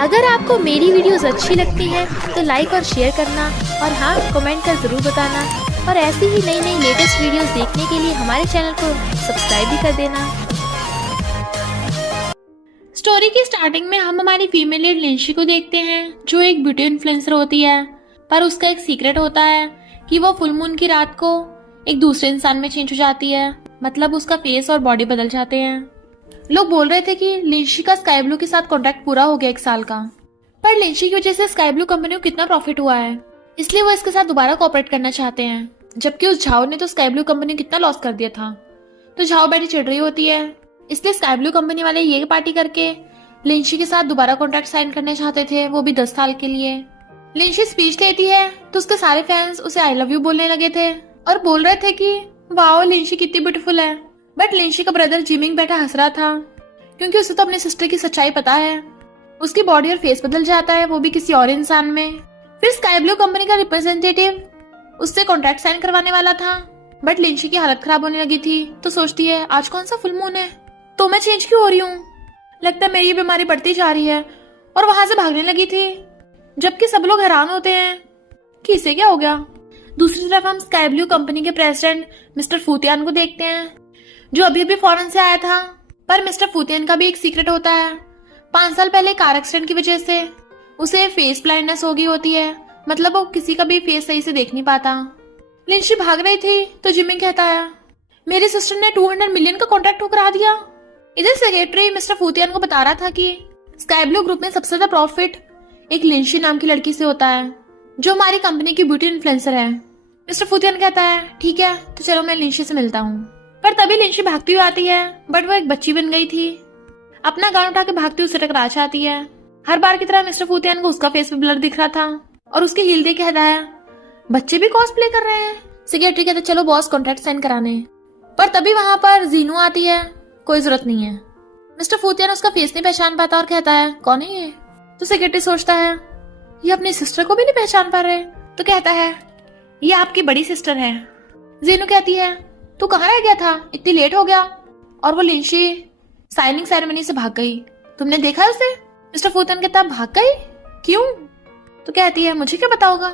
अगर आपको मेरी वीडियोस अच्छी लगती हैं तो लाइक और शेयर करना और हाँ कमेंट कर ज़रूर बताना और ऐसी ही नई नई लेटेस्ट वीडियोस देखने के लिए हमारे चैनल को सब्सक्राइब भी कर देना। स्टोरी की स्टार्टिंग में हम हमारी फीमेल लीड लिंशी को देखते हैं जो एक ब्यूटी इन्फ्लुएंसर होती है, पर उसका एक सीक्रेट होता है कि वो फुल मून की रात को एक दूसरे इंसान में चेंज हो जाती है, मतलब उसका फेस और बॉडी बदल जाते हैं। लोग बोल रहे थे कि लिंशी का स्काई ब्लू के साथ कॉन्ट्रैक्ट पूरा हो गया 1 साल का, पर लिंशी की वजह से स्काई ब्लू कंपनी को कितना प्रॉफिट हुआ है, इसलिए वो इसके साथ दोबारा कोऑपरेट करना चाहते हैं। जबकि उस झाओ ने तो स्काई ब्लू कंपनी को कितना लॉस कर दिया था, तो झाओ बैठी चिढ़ रही होती है। इसलिए स्काई ब्लू कंपनी वाले ये पार्टी करके लिंशी के साथ दोबारा कॉन्ट्रैक्ट साइन करने चाहते थे, वो भी 10 साल के लिए। लिंशी स्पीच देती है तो उसके सारे फैंस उसे आई लव यू बोलने लगे थे और बोल रहे थे कि वाओ लिंशी कितनी ब्यूटीफुल है। बट लिंशी का ब्रदर जिमिंग बैठा हंस रहा था क्योंकि उसे तो अपने सिस्टर की सच्चाई पता है। उसकी बॉडी और फेस बदल जाता है, वो भी किसी और इंसान में। फिर स्काई ब्लू कंपनी का रिप्रेजेंटेटिव उससे कॉन्ट्रैक्ट साइन करवाने वाला था, बट लिंशी की हालत खराब होने लगी थी तो सोचती है आज कौन सा फुल मून है तो मैं चेंज क्यों हो रही हूँ, लगता है मेरी ये बीमारी बढ़ती जा रही है, और वहां से भागने लगी थी। जबकि सब लोग हैरान होते हैं कि इसे क्या हो गया। दूसरी तरफ हम स्काई ब्लू कंपनी के प्रेसिडेंट मिस्टर फूतियान को देखते हैं जो अभी अभी फॉरेन से आया था। पर मिस्टर फूतियान का भी एक सीक्रेट होता है। 5 साल पहले कार एक्सीडेंट की वजह से उसे फेस ब्लाइंडनेस हो गई होती है, मतलब वो किसी का भी फेस सही से देख नहीं पाता। लिंशी भाग रही थी तो जिमिंग कहता है मेरी सिस्टर ने 200 मिलियन का कॉन्ट्रैक्ट ठुकरा दिया। इधर सेक्रेटरी मिस्टर फूतियान को बता रहा था कि स्काई ब्लू ग्रुप में सबसे ज्यादा प्रॉफिट एक लिंशी नाम की लड़की से होता है जो हमारी कंपनी की ब्यूटी इन्फ्लुएंसर है। मिस्टर फूतियान कहता है ठीक है तो चलो मैं लिंशी से मिलता हूँ। पर तभी लिंशी भागती हुई आती है, बट वो एक बच्ची बन गई थी। अपना गाउन उठा के भागती उसे टकरा जाती है। हर बार की तरह मिस्टर फूतियान को उसका फेस पे ब्लर दिख रहा था और उसकी हील देख कहता है बच्चे भी कॉस्प्ले कर रहे हैं। सेक्रेटरी कहते चलो बॉस कॉन्ट्रैक्ट साइन कराने। पर तभी वहां पर जीनू आती है, कोई जरूरत नहीं है। मिस्टर फूतियान उसका फेस नहीं पहचान पाता और कहता है कौन है ये। तो सेक्रेटरी सोचता है ये अपनी सिस्टर को भी नहीं पहचान पा रहे, तो कहता है ये आपकी बड़ी सिस्टर है। जीनू कहती है तू कहाँ रह गया था, इतनी लेट हो गया। और वो लिंशी साइनिंग सेरेमनी से भाग गई, तुमने देखा उसे। मिस्टर फूतियान कहता भाग गई क्यों, तो कहती है मुझे क्या पता होगा,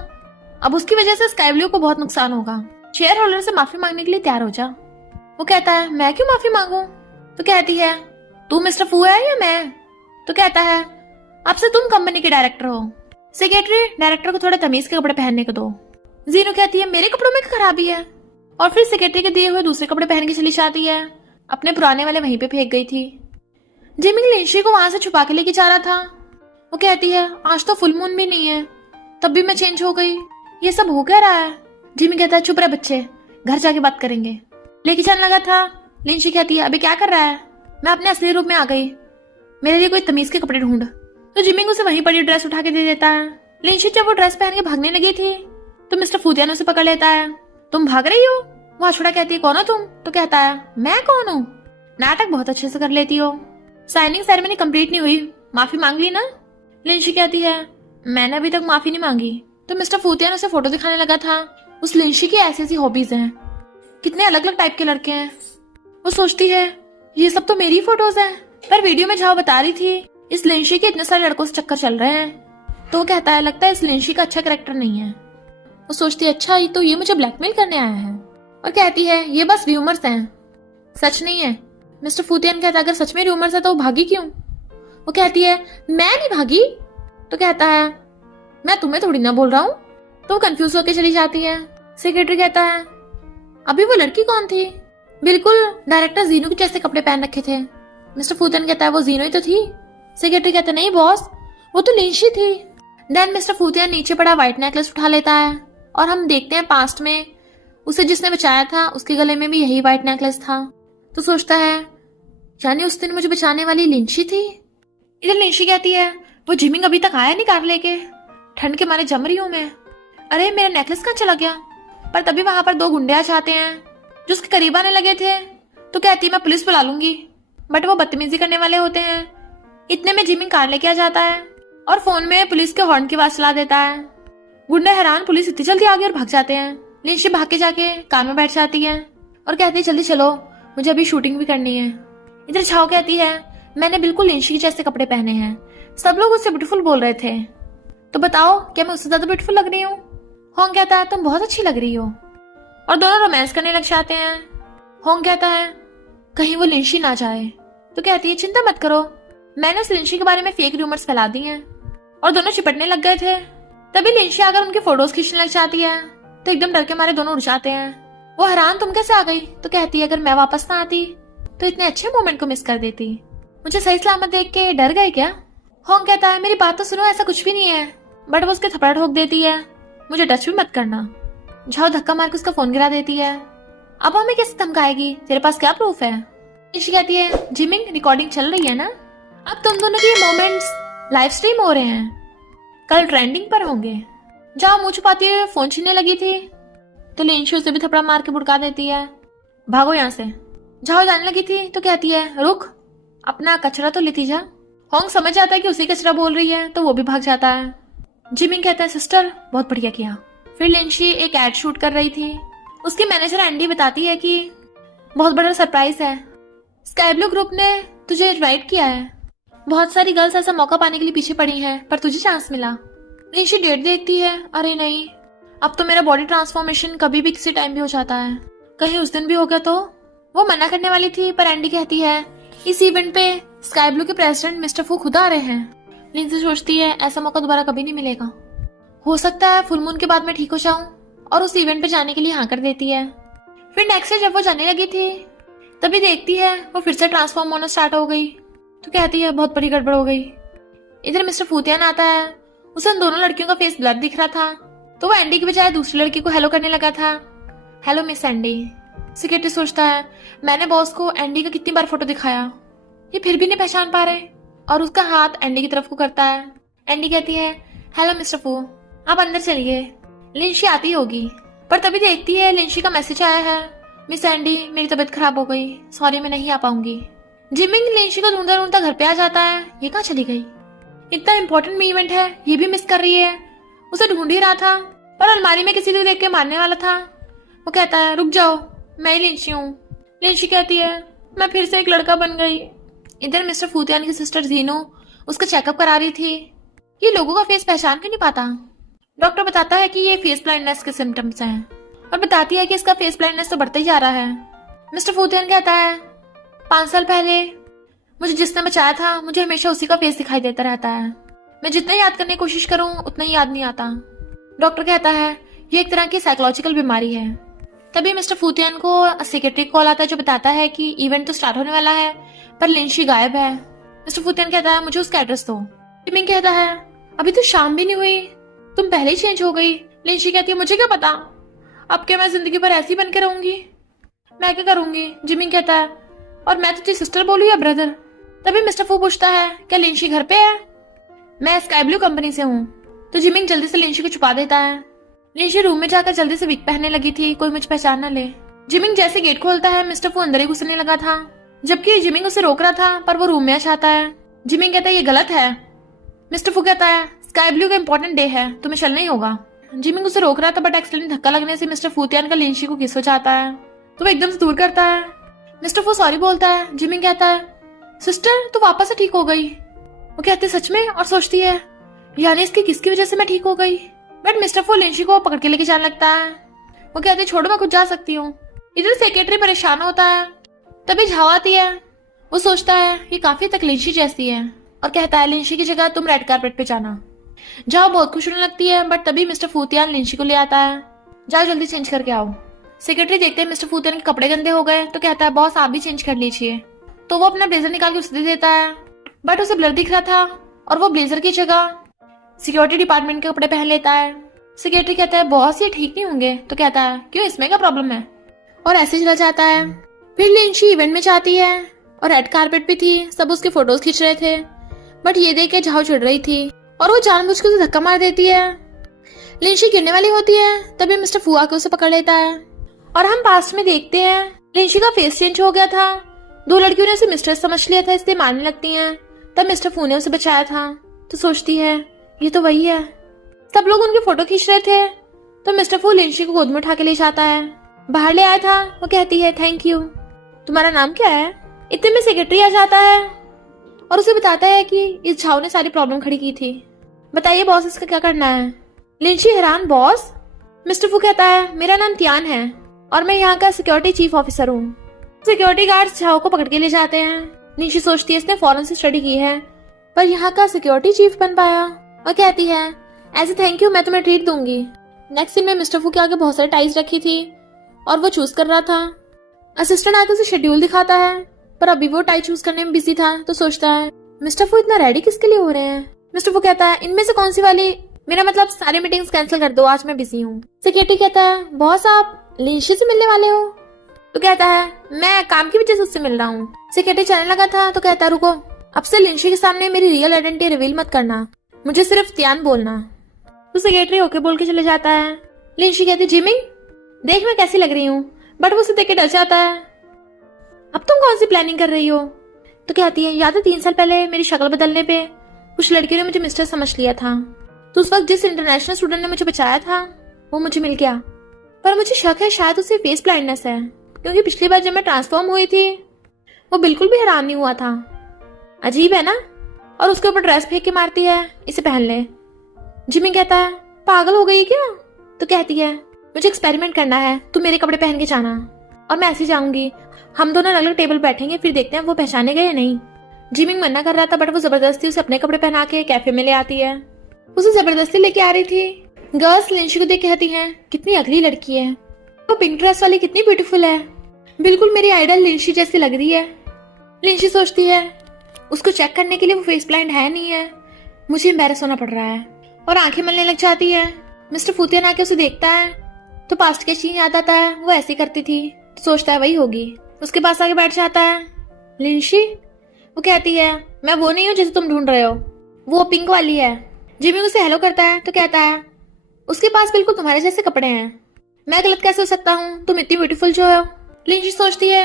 अब उसकी वजह से स्काई ब्लू को बहुत नुकसान होगा, शेयर होल्डर से माफी मांगने के लिए तैयार हो जा। वो कहता है मैं क्यों माफी मांगू, तो कहती है तू मिस्टर फू है या मैं, तो कहता है अब से तुम कंपनी के डायरेक्टर हो। सेक्रेटरी डायरेक्टर को थोड़े तमीज के कपड़े पहनने को दो। जीनू कहती है मेरे कपड़ों में खराबी है, और फिर सेक्रेटरी के दिए हुए दूसरे कपड़े पहन के चली जाती है। अपने पुराने वाले वहीं पे फेंक गई थी। जिमिंग लिंशी को वहां से छुपा के लेके जा रहा था। वो कहती है आज तो फुल मून भी नहीं है, तब भी मैं चेंज हो गई, ये सब हो क्या रहा है। जिमिंग कहता है चुप रहे बच्चे, घर जाके बात करेंगे। लेके जाने लगा था। लिंशी कहती है अभी क्या कर रहा है, मैं अपने असली रूप में आ गई, मेरे लिए कोई तमीज के कपड़े ढूंढ। तो जिमिंग उसे वहीं पड़ी ड्रेस उठा के दे देता है। लिंशी जब वो ड्रेस पहन के भागने लगी थी तो मिस्टर फूतियान उसे पकड़ लेता है, तुम भाग रही हो। वो छोड़ा कहती है कौन हो तुम, तो कहता है मैं कौन हूँ, नाटक बहुत अच्छे से कर लेती हो, साइनिंग सेरेमनी कंप्लीट नहीं हुई, माफी मांग ली ना। लिंशी कहती है मैंने अभी तक माफी नहीं मांगी। तो मिस्टर फूतियान उसे फोटो दिखाने लगा था। उस लिंशी की ऐसी ऐसी हॉबीज हैं, कितने अलग अलग टाइप के लड़के हैं। वो सोचती है ये सब तो मेरी फोटोज हैं, पर वीडियो में झाओ बता रही थी इस लिंशी के इतने सारे लड़कों से चक्कर चल रहे हैं। तो वो कहता है लगता है इस लिंशी का अच्छा कैरेक्टर नहीं है। वो सोचती है अच्छा तो ये मुझे ब्लैकमेल करने आया है, और कहती है ये बस र्यूमर्स हैं, सच नहीं है। मिस्टर फूतियान कहता है अगर सच में र्यूमर्स है तो वो भागी क्यों। वो कहती है मैं नहीं भागी, तो कहता है मैं तुम्हें थोड़ी ना बोल रहा हूँ। तो वो कंफ्यूज होकर चली जाती है। सेक्रेटरी कहता है अभी वो लड़की कौन थी, बिल्कुल डायरेक्टर जीनू के जैसे कपड़े पहन रखे थे। मिस्टर फूतियान कहता है वो जीनू ही तो थी। सेक्रेटरी कहता है नहीं बॉस वो तो लिंशी थी। देन मिस्टर फूतियान नीचे पड़ा व्हाइट नेकलेस उठा लेता है और हम देखते हैं पास्ट में उसे जिसने बचाया था उसके गले में भी यही व्हाइट नेकलेस था। तो सोचता है यानी उस दिन मुझे बचाने वाली लिंशी थी। इधर लिंशी कहती है वो जिमिंग अभी तक आया नहीं कार लेके, ठंड के मारे जम रही हूँ मैं, अरे मेरा नेकलेस कहाँ चला गया। पर तभी वहां पर 2 गुंडे आ जाते हैं जो उसके करीब आने लगे थे। तो कहती है मैं पुलिस बुला लूंगी, बट वो बदतमीजी करने वाले होते हैं। इतने में जिमिंग कार लेके आ जाता है और फोन में पुलिस के हॉर्न की आवाज चला देता है। गुंडे हैरान पुलिस इतनी जल्दी आगे और भाग जाते हैं। लिंशी भाग के जाके कार में बैठ जाती है और कहती है जल्दी चलो मुझे अभी शूटिंग भी करनी है। इधर छाओ कहती है मैंने बिल्कुल लिंशी जैसे कपड़े पहने हैं, सब लोग उससे ब्यूटीफुल बोल रहे थे। तो बताओ, क्या मैं उससे ज्यादा ब्यूटीफुल लग रही हूँ? होंग कहता है तुम बहुत अच्छी लग रही हो, और दोनों रोमांस करने लग जाते हैं। होंग कहता है कहीं वो लिंशी ना जाए। तो कहती है चिंता मत करो, मैंने उस लिंशी के बारे में फेक रूमर्स फैला दी हैं। और दोनों चिपटने लग गए थे। तभी लिंशी आकर उनकी फोटोज खींचने लग जाती है। तो एकदम डर के मारे दोनों उड़ जाते हैं। वो हैरान तुम कैसे आ गई? तो कहती है अगर मैं वापस ना आती तो इतने अच्छे मोमेंट को मिस कर देती। मुझे सही सलामत देख के डर गए क्या? होंग कहता है मेरी बात तो सुनो, ऐसा कुछ भी नहीं है। बट वो उसके थप्पड़ ठोक देती है, मुझे टच भी मत करना। झाओ धक्का मार के उसका फोन गिरा देती है। अब हमें कैसे धमकाएगी? तेरे पास क्या प्रूफ है? निशी कहती है जिमिंग रिकॉर्डिंग चल रही है ना, अब तुम दोनों के मोमेंट्स लाइव स्ट्रीम हो रहे हैं, कल ट्रेंडिंग पर होंगे। जाओ मुंह छुपाती हुए फोन छीनने लगी थी। तो लिंशी उसे भी थप्पड़ मार के भुड़का देती है, भागो यहाँ से। जाओ जाने लगी थी तो कहती है रुक, अपना कचरा तो लेती जा। होंग समझ जाता है कि उसी कचरा बोल रही है, तो वो भी भाग जाता है। जिमिंग कहता है सिस्टर बहुत बढ़िया किया। फिर लिंशी एक एड शूट कर रही थी। उसकी मैनेजर एंडी बताती है कि बहुत बड़ा सरप्राइज है, स्काई ब्लू ग्रुप ने तुझे इनवाइट किया है। बहुत सारी गर्ल्स ऐसा मौका पाने के लिए पीछे पड़ी हैं, पर तुझे चांस मिला। लिंशी डेट देखती है, अरे नहीं, अब तो मेरा बॉडी ट्रांसफॉर्मेशन कभी भी किसी टाइम भी हो जाता है, कहीं उस दिन भी हो गया तो। वो मना करने वाली थी, पर एंडी कहती है इस इवेंट पे स्काई ब्लू के प्रेसिडेंट मिस्टर फू खुद आ रहे हैं। लिंशी सोचती है ऐसा मौका दोबारा कभी नहीं मिलेगा। हो सकता है फुल मून के बाद मैं ठीक हो जाऊं, और उस इवेंट पे जाने के लिए हाँ कर देती है। फिर नेक्स्ट डे जब वो जाने लगी थी, तभी देखती है वो फिर से ट्रांसफॉर्म होना स्टार्ट हो गई। तो कहती है बहुत बड़ी गड़बड़ हो गई। इधर मिस्टर फूतियान आता है, उसे उन दोनों लड़कियों का फेस ब्लर दिख रहा था, तो वो एंडी की बजाय दूसरी लड़की को हेलो करने लगा था। Hello miss Andy. सेक्रेटरी सोचता है मैंने बॉस को एंडी का कितनी बार फोटो दिखाया, ये फिर भी नहीं पहचान पा रहे, और उसका हाथ एंडी की तरफ को करता है। एंडी कहती है हेलो मिस्टर फू, आप अंदर चलिए, लिंशी आती होगी। पर तभी देखती है लिंशी का मैसेज आया है, मिस एंडी मेरी तबीयत खराब हो गई, सॉरी मैं नहीं आ पाऊंगी। जिमिंग लिंशी को ढूंढता ढूंढता घर पे आ जाता है। ये कहाँ चली गई? इतना इंपॉर्टेंट इवेंट है, ये भी मिस कर रही है। उसे ढूंढ ही रहा था, पर अलमारी में किसी को देख के मारने वाला था। वो कहता है रुक जाओ, मैं ही लिंशी हूँ। लिंशी कहती है मैं फिर से एक लड़का बन गई। इधर मिस्टर फूतियान की सिस्टर जीनू उसका चेकअप करा रही थी। ये लोगों का फेस पहचान क्यों नहीं पाता? डॉक्टर बताता है कि ये फेस ब्लाइंडनेस के सिम्टम्स हैं, और बताती है कि इसका फेस ब्लाइंडनेस तो बढ़ता ही जा रहा है। मिस्टर फूतियान कहता है 5 साल पहले मुझे जिसने बचाया था, मुझे हमेशा उसी का फेस दिखाई देता रहता है। मैं जितना याद करने की कोशिश करूं उतना ही याद नहीं आता। डॉक्टर कहता है ये एक तरह की साइकोलॉजिकल बीमारी है। तभी मिस्टर फूतियान को सेक्रेटरी कॉल आता है, जो बताता है कि इवेंट तो स्टार्ट होने वाला है, पर लिंशी गायब है। मिस्टर फूतियान कहता है मुझे उसका एड्रेस दो। जिमिंग कहता है अभी तो शाम भी नहीं हुई, तुम पहले ही चेंज हो गई। लिंशी कहती है मुझे क्या पता, अब क्या मैं जिंदगी भर ऐसी बन के रहूंगी? मैं क्या करूंगी? जिमिंग कहता है और मैं तुझे सिस्टर बोलूं या ब्रदर? तभी मिस्टर फू पूछता है क्या लिंशी घर पे है? मैं स्काई ब्लू कंपनी से हूँ। तो जिमिंग जल्दी से लिंशी को छुपा देता है। लिंशी रूम में जाकर जल्दी से विग पहनने लगी थी, कोई मुझे पहचान न ले। जिमिंग जैसे गेट खोलता है, मिस्टर फू अंदर ही घुसने लगा था, जबकि जिमिंग उसे रोक रहा था, पर वो रूम में आ जाता है। जिमिंग कहता है ये गलत है। मिस्टर फू कहता है स्काई ब्लू का इंपॉर्टेंट डे है, तुम्हें चलना ही होगा। जिमिंग उसे रोक रहा था, बट एक्सीडेंट धक्का लगने से मिस्टर फूतियान का लिंशी को किस हो जाता है, तो वो एकदम से दूर करता है। मिस्टर फू सॉरी बोलता है। जिमिंग कहता है सिस्टर तू वापस से ठीक हो गई। वो कहती है सच में, और सोचती है यानी इसकी किसकी वजह से मैं ठीक हो गई। बट मिस्टर फू लिंशी को पकड़ के लेके जाने लगता है। वो कहती है छोड़ो मैं खुद जा सकती हूँ। इधर सेक्रेटरी परेशान होता है। तभी झाओ आती है। वो सोचता है ये काफी तक लिंशी जैसी है, और कहता है लिंशी की जगह तुम रेड कारपेट पे जाना। झाओ बहुत खुश होने लगती है, बट तभी मिस्टर फूतियान लिंशी को ले आता है। जाओ जल्दी चेंज करके आओ। सेक्रेटरी देखते हैं मिस्टर फूतियान के कपड़े गंदे हो गए, तो कहता है बॉस आप भी चेंज कर लीजिए। तो वो अपना ब्लेजर निकाल के उसे दे देता है, बट उसे ब्लर दिख रहा था, और वो ब्लेजर की जगह सिक्योरिटी डिपार्टमेंट के कपड़े पहन लेता है। सेक्रेटरी कहता है बॉस ये ठीक नहीं होंगे। तो कहता है क्यों, इसमें क्या प्रॉब्लम है, और ऐसे चला जाता है। फिर लिंशी इवेंट में जाती है, और रेड कारपेट पे थी, सब उसके फोटोज खींच रहे थे, बट ये देख के झाओ चिढ़ रही थी, और वो जानबूझ के उसे धक्का मार देती है। लिंशी गिरने वाली होती है, तभी मिस्टर फू आके उसे पकड़ लेता है, और हम पास्ट में देखते हैं लिंशी का फेस चेंज हो गया था। 2 लड़कियों ने उसे मिस्ट्रेस समझ लिया था, इसलिए मारने लगती हैं। तब मिस्टर फू ने उसे बचाया था, तो सोचती है ये तो वही है। सब लोग उनकी फोटो खींच रहे थे, तो मिस्टर फू लिंशी को गोद में उठा के ले जाता है। बाहर ले आया था। वो कहती है थैंक यू, तुम्हारा नाम क्या है? इतने में सेक्रेटरी आ जाता है, और उसे बताता है कि इस झाओ ने सारी प्रॉब्लम खड़ी की थी। बताइए बॉस, इसका क्या करना है? लिंशी हैरान, बॉस? मिस्टर फू कहता है, मेरा नाम त्यान है और मैं यहाँ का सिक्योरिटी चीफ ऑफिसर हूँ। सिक्योरिटी गार्ड्स झाओ को पकड़ के ले जाते हैं। लिंशी सोचती है इसने फॉरेन से स्टडी की है पर यहाँ का सिक्योरिटी चीफ बन पाया, और कहती है एज ए थैंक यू मैं तुम्हें ट्रीट दूंगी। नेक्स्ट सीन में मिस्टर फू के आगे बहुत सारी टाइज रखी थी और वो चूज कर रहा था। असिस्टेंट आके उसे शेड्यूल दिखाता है पर अभी वो टाई चूज करने में बिजी था, तो सोचता है मिस्टर फू इतना रेडी किसके लिए हो रहे हैं? मिस्टर फू कहता है इनमें से कौन सी वाली? मेरा मतलब सारी मीटिंग्स कैंसिल कर दो, आज मैं बिजी हूँ। सेक्रेटरी कहता है बॉस आप लिंशी से मिलने वाले हो? तो कहता है मैं काम की वजह से उससे मिल रहा हूँ। सेक्रेटरी चलने लगा था तो कहता है रुको, अब से लिंशी के सामने मेरी रियल आइडेंटिटी रिवील मत करना, मुझे सिर्फ त्यान बोलना। तो सेक्रेटरी ओके बोल के चले जाता है। लिंशी कहती जिमिंग देख मैं कैसी लग रही हूँ, बट वो उसे देख के डर जाता है। अब तुम कौन सी प्लानिंग कर रही हो? तो कहती है याद है 3 साल पहले मेरी शक्ल बदलने पे कुछ लड़कियों ने मुझे मिस्टर समझ लिया था, तो उस वक्त जिस इंटरनेशनल स्टूडेंट ने मुझे बचाया था वो मुझे मिल गया, पर मुझे शक है शायद उसे फेस ब्लाइंडनेस है, क्योंकि पिछली बार जब मैं ट्रांसफॉर्म हुई थी वो बिल्कुल भी हैरान नहीं हुआ था। अजीब है ना? और उसके ऊपर ड्रेस फेंक के मारती है, इसे पहन ले। जिमी कहता है पागल हो गई क्या? तो कहती है मुझे एक्सपेरिमेंट करना है, तुम मेरे कपड़े पहन के जाना और मैं ऐसे जाऊंगी, हम दोनों अलग अलग टेबल बैठेंगे, फिर देखते हैं वो पहचाने गए या नहीं। जिमिंग मना कर रहा था बट वो जबरदस्ती उसे अपने कपड़े पहना के कैफे में ले आती है। उसे जबरदस्ती लेके आ रही थी। गर्ल्स लिंशी को देख कहती हैं कितनी अगली लड़की है, वो पिंक ड्रेस वाली कितनी ब्यूटीफुल है, बिल्कुल मेरी आइडल लिंशी जैसी लग रही है। लिंशी सोचती है उसको चेक करने के लिए वो फेस ब्लाइंड है नहीं है, मुझे एम्बैरस होना पड़ रहा है, और आंखें मलने लग जाती है। मिस्टर फूतियन आके उसे देखता है तो पास्ट के सीन याद आता है, वो ऐसी करती थी, तो सोचता है वही होगी। उसके पास आगे बैठ जाता है। लिंशी? वो कहती है मैं वो नहीं हूँ जिसे तुम ढूंढ रहे हो, वो पिंक वाली है। जिमी उसे हेलो करता है तो कहता है उसके पास बिल्कुल तुम्हारे जैसे कपड़े हैं, मैं गलत कैसे हो सकता हूँ, तुम इतनी ब्यूटीफुल जो हो। लिंशी सोचती है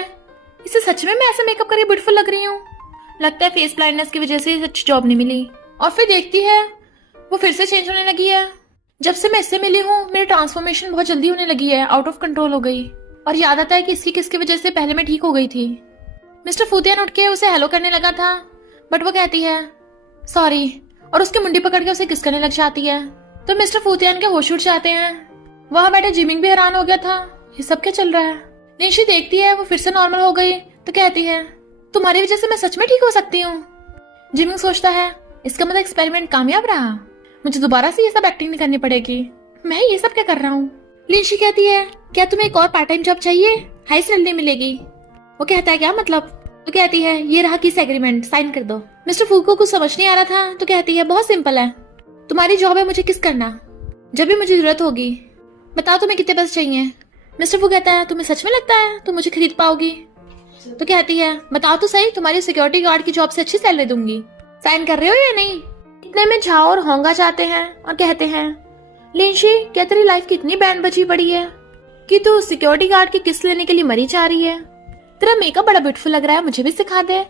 इसे सच में मैं ऐसे मेकअप करके ब्यूटीफुल लग रही हूँ, लगता है फेस ब्लाइंडनेस की वजह से अच्छी जॉब नहीं मिली। और फिर देखती है वो फिर से चेंज होने लगी है। जब से मैं इससे मिली हूँ मेरी ट्रांसफॉर्मेशन बहुत जल्दी होने लगी है, आउट ऑफ कंट्रोल हो गई, और याद आता है कि इसकी किसकी वजह से पहले मैं ठीक हो गई थी। मिस्टर फूतियन उठ के उसे हेलो करने लगा था बट वो कहती है सॉरी, और उसकी मुंडी पकड़ के उसे किस करने लग जाती है। तो मिस्टर फूतियन के होश उड़ जाते हैं। वहां बैठे जिमिंग भी हैरान हो गया था, ये सब क्या चल रहा है। निशी देखती है वो फिर से नॉर्मल हो गई तो कहती है तुम्हारी वजह से मैं सच में ठीक हो सकती हूँ। जिमिंग सोचता है इसका मतलब एक्सपेरिमेंट कामयाब रहा, मुझे दोबारा से ये सब एक्टिंग नहीं करनी पड़ेगी, मैं ये सब क्या कर रहा हूँ। लिंशी कहती है क्या तुम्हें एक और पार्ट टाइम जॉब चाहिए, हाई सैलरी मिलेगी। वो कहता है क्या मतलब? तो कहती है ये रहा किस एग्रीमेंट, साइन कर दो। मिस्टर फू को कुछ समझ नहीं आ रहा था तो कहती है बहुत सिंपल है, तुम्हारी जॉब है मुझे किस करना, जब भी मुझे जरूरत होगी बताओ तुम्हें कितने पैसे चाहिए। मिस्टर फू कहता है तुम्हें सच में लगता है तुम मुझे खरीद पाओगी? तो कहती है बताओ तो सही, तुम्हारी सिक्योरिटी गार्ड की जॉब से अच्छी सैलरी दूंगी, साइन कर रहे हो या नहीं। इतने में झाओ और होंगा जाते हैं और कहते हैं लिंशी क्या तेरी लाइफ की इतनी बैंड बची पड़ी है कि तू सिक्योरिटी गार्ड की किस लेने के लिए मरी जा रही है, तेरा मेकअप बड़ा ब्यूटीफुल लग रहा है, मुझे भी सिखा दे।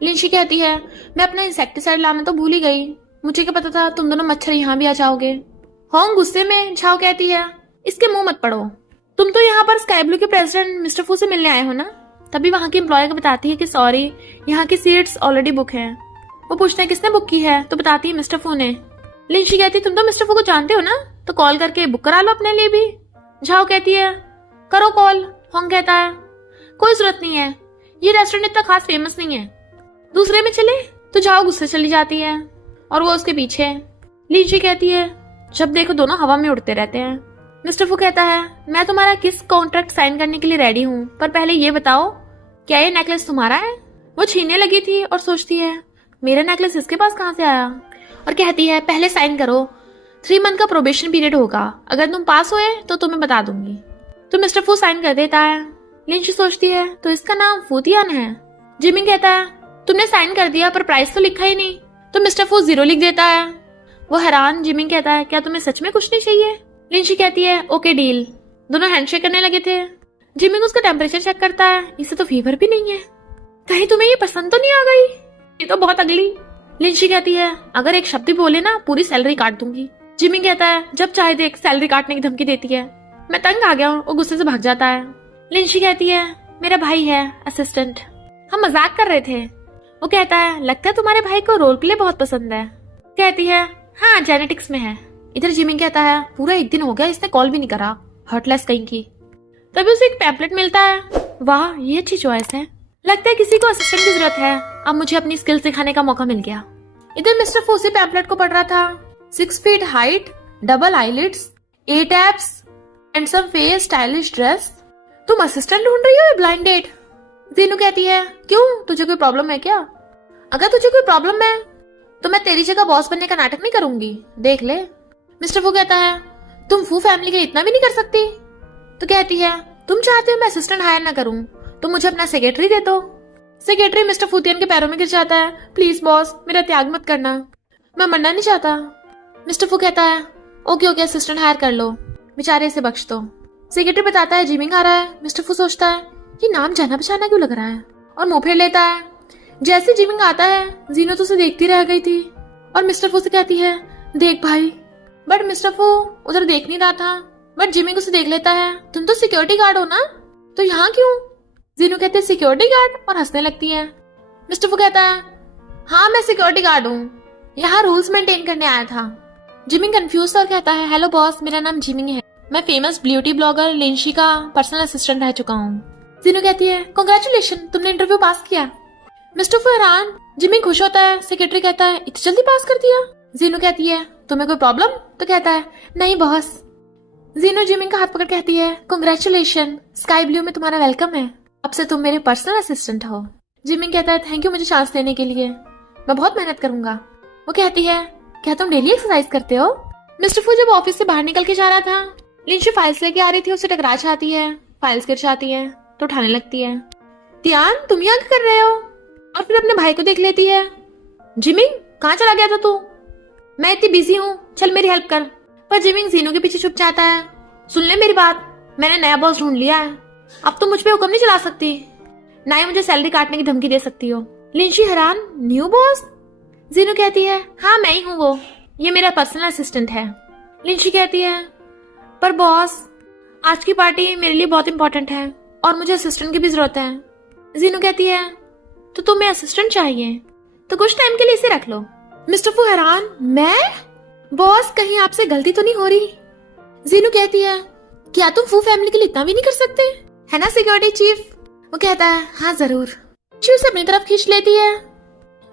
लिंशी कहती है मैं अपना इंसेक्टिसाइड लाना तो भूल ही गई, मुझे क्या पता था तुम दोनों मच्छर यहाँ भी आ जाओगे। होंग गुस्से में झाओ कहती है इसके मुंह मत पड़ो, तुम तो यहाँ पर स्काई ब्लू के प्रेसिडेंट मिस्टर फू से मिलने आए हो ना। तभी वहाँ की एम्प्लॉय को बताती है कि सॉरी यहाँ की सीट्स ऑलरेडी बुक हैं। वो पूछते हैं किसने बुक की है, तो बताती है मिस्टर फू ने। लिंशी कहती है तुम तो मिस्टर फू को जानते हो ना, तो कॉल करके बुक करा लो अपने लिए भी। झाओ कहती है करो कॉल। होंग कहता है कोई जरूरत नहीं है, ये रेस्टोरेंट इतना खास फेमस नहीं है, दूसरे में चले। तो झाओ गुस्से चली जाती है और वो उसके पीछे। लिंशी कहती है जब देखो दोनों हवा में उड़ते रहते हैं। मिस्टर फू कहता है मैं तुम्हारा किस कॉन्ट्रैक्ट साइन करने के लिए रेडी हूँ, पर पहले ये बताओ क्या ये नेकलेस तुम्हारा है। वो छीनने लगी थी और सोचती है मेरा नेकलेस इसके पास कहाँ से आया, और कहती है पहले साइन करो, 3 मंथ का प्रोबेशन पीरियड होगा, अगर तुम पास हुए तो तुम्हें बता दूंगी। तो मिस्टर फू साइन कर देता है। लिंशी सोचती है तो इसका नाम फूतियान है। जिमी कहता है तुमने साइन कर दिया पर प्राइस तो लिखा ही नहीं। तो मिस्टर फू 0 लिख देता है। वो हैरान। जिमी कहता है क्या तुम्हें सच में कुछ नहीं चाहिए। लिंशी कहती है ओके डील। दोनों हैंडशेक करने लगे थे। जिमी उसका टेम्परेचर चेक करता है, इसे तो फीवर भी नहीं है, कहीं तुम्हें ये पसंद तो नहीं आ गई, ये तो बहुत अगली। लिंशी कहती है अगर एक शब्द भी बोले ना पूरी सैलरी काट दूंगी। जिमी कहता है जब चाहे देख सैलरी काटने की धमकी देती है, मैं तंग आ गया हूँ। और गुस्से से भाग जाता है। लिंशी कहती है मेरा भाई है असिस्टेंट, हम मजाक कर रहे थे। वो कहता है लगता है तुम्हारे भाई को रोल प्ले बहुत पसंद है। कहती है हाँ जेनेटिक्स में है। इधर जिमिंग कहता है पूरा एक दिन हो गया इसने कॉल भी नहीं करा, हर्टलेस कहीं की। तभी उसे एक पैम्पलेट मिलता है। वाह ये अच्छी चॉइस है, लगता है किसी को असिस्टेंट की जरूरत है, अब मुझे अपनी स्किल्स दिखाने का मौका मिल गया। इधर मिस्टर फू उसी पैम्पलेट को पढ़ रहा था। 6 feet height, double eyelids, 8 abs and some face stylish dress. तुम असिस्टेंट ढूंढ रही हो या ब्लाइंड डेट? जीनू कहती है क्यों, तुझे कोई प्रॉब्लम है क्या? अगर तुझे कोई प्रॉब्लम है तो मैं तेरी जगह बॉस बनने का नाटक नहीं करूंगी, देख ले। मिस्टर फू कहता है तुम फू फैमिली के लिए इतना भी नहीं कर सकती? तो कहती है तुम चाहते हो मैं असिस्टेंट हायर ना करूं तो मुझे अपना सेक्रेटरी दे दो। सेक्रेटरी मिस्टर फूतियन के पैरों में गिर जाता है। प्लीज बॉस मेरा त्याग मत करना, मैं मरना नहीं चाहता। मिस्टर फू कहता है ओके ओके असिस्टेंट हायर कर लो, बेचारे इसे बख्श दो। सेक्रेटरी बताता है जिमिंग आ रहा है। मिस्टर फू सोचता है ये नाम जाना पहचाना क्यों लग रहा है और मुंह फेर लेता है। जैसे जिमिंग आता है जीनो तो उसे देखती रह गई थी और मिस्टर फू से कहती है देख भाई। बट मिस्टर फू उधर देख नहीं रहा था, बट जिमिंग उसे देख लेता है। तुम तो सिक्योरिटी गार्ड हो ना, तो यहाँ क्यों? जीनू कहते हैं सिक्योरिटी गार्ड और हंसने लगती है। मिस्टर फू कहता है हाँ मैं सिक्योरिटी गार्ड हूँ, यहाँ रूल्स मेंटेन करने आया था। जिमिंग कंफ्यूज और कहता है हेलो बॉस मेरा नाम जिमिंग है, मैं फेमस ब्यूटी ब्लॉगर लिंशी का पर्सनल असिस्टेंट रह चुका हूँ। जीनू कहती है कांग्रेचुलेशन तुमने इंटरव्यू पास किया। मिस्टर फू हैरान, जिमिंग खुश होता है। सेक्रेटरी कहता है इतनी जल्दी पास कर दिया? जीनू कहती है तुम्हें कोई प्रॉब्लम? तो कहता है नहीं बॉस। जीनू जिमिंग का हाथ पकड़ कहती है कांग्रेचुलेशन, स्काई ब्लू में तुम्हारा वेलकम है, अब से तुम मेरे पर्सनल असिस्टेंट हो। जिमिंग कहता है थैंक यू मुझे चांस देने के लिए, मैं बहुत मेहनत करूंगा। वो कहती है क्या तुम डेली एक्सरसाइज करते हो? मिस्टर फू जब ऑफिस से बाहर निकल के जा रहा था, लिंशी फाइल्स लेके आ रही थी, उसे टकरा जाती है, फाइल्स गिर जाती है तो उठाने लगती है। ध्यान तुम यहाँ क्या कर रहे हो? और फिर अपने भाई को देख लेती है। जिमिंग कहाँ चला गया था तू? मैं इतनी बिजी हूँ, चल मेरी हेल्प कर। पर जिमिंग जीनू के पीछे छुप जाता है। सुन ले मेरी बात, मैंने नया बॉस ढूंढ लिया है, अब तुम मुझ पे हुक्म नहीं चला सकती, ना ही मुझे सैलरी काटने की धमकी दे सकती हो। लिंशी हैरान न्यू बॉस? जीनू कहती है हाँ मैं ही हूँ वो, ये मेरा पर्सनल असिस्टेंट है। लिंशी कहती है पर बॉस आज की पार्टी मेरे लिए बहुत इंपॉर्टेंट है और मुझे असिस्टेंट की भी जरूरत है। जीनू कहती है तो तुम्हें असिस्टेंट चाहिए तो कुछ टाइम के लिए इसे रख लो। मिस्टर फू हैरान मैं? बॉस कहीं आपसे गलती तो नहीं हो रही? जीनू कहती है क्या तुम फू फैमिली के लिए इतना भी नहीं कर सकते, है ना सिक्योरिटी चीफ? वो कहता है हाँ जरूर। शी उसे अपनी तरफ खींच लेती है।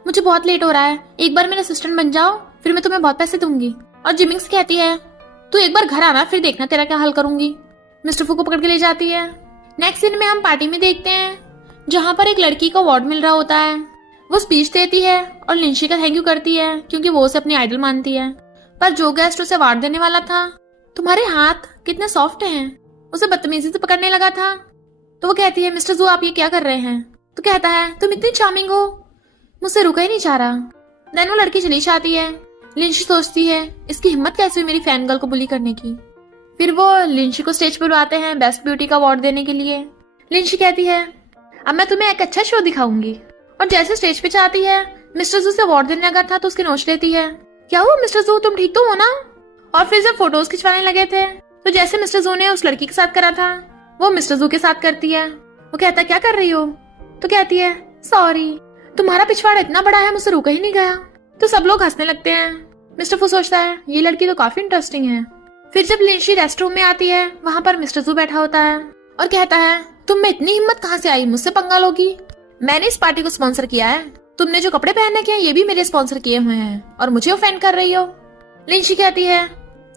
मुझे बहुत लेट हो रहा है, एक बार मेरा असिस्टेंट बन जाओ फिर मैं तुम्हें बहुत पैसे दूंगी। और जिमिंग्स कहती है तू एक बार घर आना फिर देखना तेरा क्या हल करूंगी। मिस्टर फू को पकड़ के ले जाती है। नेक्स्ट सीन में हम पार्टी में देखते हैं जहाँ पर एक लड़की को अवार्ड मिल रहा होता है। वो स्पीच देती है और लिंशी का थैंक यू करती है क्योंकि वो उसे अपनी आइडल मानती है। पर जो गेस्ट उसे अवार्ड देने वाला था, तुम्हारे हाथ कितने सॉफ्ट हैं, उसे बदतमीजी से पकड़ने लगा था। तो वो कहती है मिस्टर जू आप ये क्या कर रहे हैं? तो कहता है तुम इतनी चार्मिंग हो, मुझसे रुका ही नहीं जा रहा। देन वो लड़की चली जाती है। लिंशी सोचती है इसकी हिम्मत कैसे हुई मेरी फैन गर्ल को बुली करने की। फिर वो लिंशी को स्टेज पर बुलाते हैं बेस्ट ब्यूटी का अवार्ड देने के लिए। लिंशी कहती है अब मैं तुम्हें एक अच्छा शो दिखाऊंगी। और जैसे स्टेज पे जाती है, मिस्टर जू से अवार्ड देने लगा था तो उसकी नोच लेती है। क्या हुआ मिस्टर जू, तुम ठीक तो हो ना? और फिर जब फोटोज खिंचवाने लगे थे तो जैसे मिस्टर जू ने उस लड़की के साथ करा था वो मिस्टर जू के साथ करती है। वो कहता है क्या कर रही हो? तो कहती है सॉरी, तुम्हारा पिछवाड़ा इतना बड़ा है मुझसे रुका ही नहीं गया। तो सब लोग हंसने लगते हैं। मिस्टर फू सोचता है ये लड़की तो काफी इंटरेस्टिंग है। फिर जब लिंशी रेस्ट रूम में आती है वहाँ पर मिस्टर जू बैठा होता है और कहता है तुम में इतनी हिम्मत कहाँ से आई मुझसे पंगा लोगी? मैंने इस पार्टी को स्पॉन्सर किया है, तुमने जो कपड़े पहनने के हैं ये भी मेरे स्पॉन्सर किए हुए हैं और मुझे ऑफेंड कर रही हो। लिंशी कहती है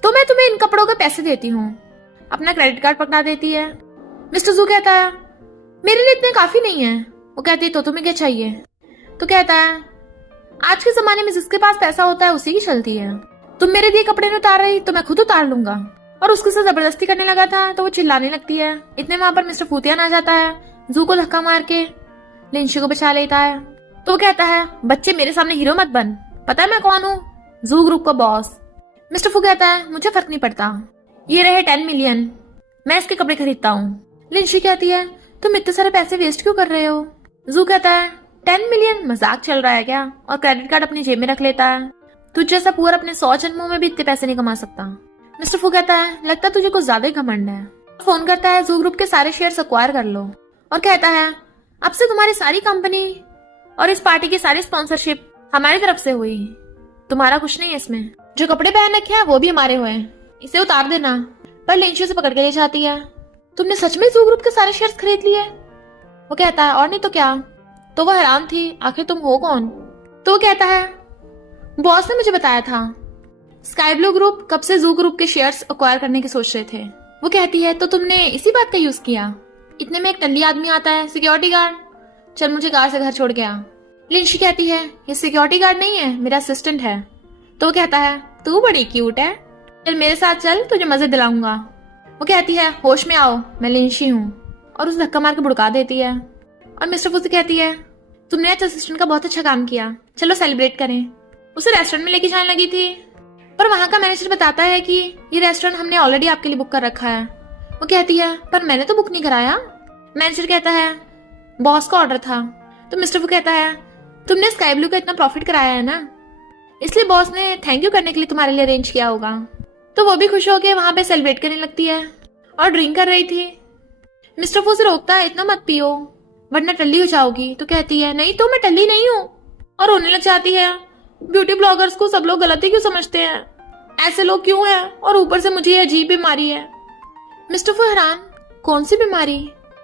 तो मैं तुम्हें इन कपड़ों के पैसे देती हूँ। अपना क्रेडिट कार्ड पकड़ा देती है। मिस्टर जू कहता है मेरे लिए इतने काफी नहीं है। वो कहती है तो तुम्हें क्या चाहिए? तो कहता है आज के जमाने में जिसके पास पैसा होता है उसी की चलती है। तुम मेरे दिए कपड़े नहीं उतार रही तो मैं खुद उतार लूंगा। और उसके साथ जबरदस्ती करने लगा था तो वो चिल्लाने लगती है। इतने वहां पर मिस्टर फूतियान आ जाता है, जू को धक्का मार के लिंशी को बचा लेता है। तो वो कहता है बच्चे मेरे सामने हीरो मत बन, पता है मैं कौन हूँ? जू ग्रुप का बॉस। मिस्टर फू कहता है मुझे फर्क नहीं पड़ता, ये रहे 10 मिलियन, मैं इसके कपड़े खरीदता हूँ। लिंशी कहती है तुम इतने सारे पैसे वेस्ट क्यों कर रहे हो? जू कहता है 10 मिलियन मजाक चल रहा है क्या? और क्रेडिट कार्ड अपनी जेब में रख लेता है। तुझ जैसा पूरा अपने 100 जन्मों में भी इतने पैसे नहीं कमा सकता। मिस्टर फू कहता है लगता तुझे कुछ ज्यादा ही घमंड है। फोन करता है जू ग्रुप के सारे शेयर एक्वायर कर लो और कहता है अब से तुम्हारी सारी कंपनी और इस पार्टी की सारी स्पॉन्सरशिप हमारी तरफ से हुई। तुम्हारा कुछ नहीं है इसमें। जो कपड़े पहन रखे हैं वो भी हमारे हुए हैं, इसे उतार देना। पर लिंशी उसे पकड़ के ले जाती है। तुमने सच में ज़ू ग्रुप के सारे शेयर्स खरीद लिए? वो कहता है और नहीं तो क्या। तो वो हैरान थी, आखिर तुम हो कौन? तो वो कहता है बॉस ने मुझे बताया था स्काई ब्लू ग्रुप कब से ज़ू ग्रुप के शेयर्स एक्वायर करने की सोच रहे थे। वो कहती है तो तुमने इसी बात का यूज किया। इतने में एक टल्ली आदमी आता है, सिक्योरिटी गार्ड। चल मुझे कार से घर छोड़ के आ। लिंशी कहती है ये सिक्योरिटी गार्ड नहीं है, मेरा असिस्टेंट है। तो वो कहता है तू बड़ी क्यूट है, चल मेरे साथ चल, तुझे मजे दिलाऊंगा। वो कहती है होश में आओ, मैं लिंशी हूँ, और उसे धक्का मार के भुड़का देती है। और मिस्टर फू से कहती है तुमने आज असिस्टेंट का बहुत अच्छा काम किया, चलो सेलिब्रेट करें। उसे रेस्टोरेंट में लेके जाने लगी थी, पर वहां का मैनेजर बताता है कि ये रेस्टोरेंट हमने ऑलरेडी आपके लिए बुक कर रखा है। वो कहती है पर मैंने तो बुक नहीं कराया। मैनेजर कहता है बॉस का ऑर्डर था। तो मिस्टर फू कहता है तुमने स्काई ब्लू का इतना प्रॉफिट कराया है ना, इसलिए बॉस ने थैंक यू करने के लिए तुम्हारे लिए अरेंज किया होगा। तो वो भी खुश होकर वहां पे सेलिब्रेट करने लगती है और ड्रिंक कर रही थी। मिस्टर फू से रोकता है इतना मत पियो वरना टल्ली हो जाओगी। तो कहती है नहीं तो मैं टल्ली नहीं हूँ, और रोने लग जाती है। ब्यूटी ब्लॉगर्स को सब लोग गलत ही क्यों समझते हैं, ऐसे लोग क्यों हैं, और ऊपर से मुझे ये अजीब बीमारी है। मिस्टर फू हैरान कौन सी बीमारी?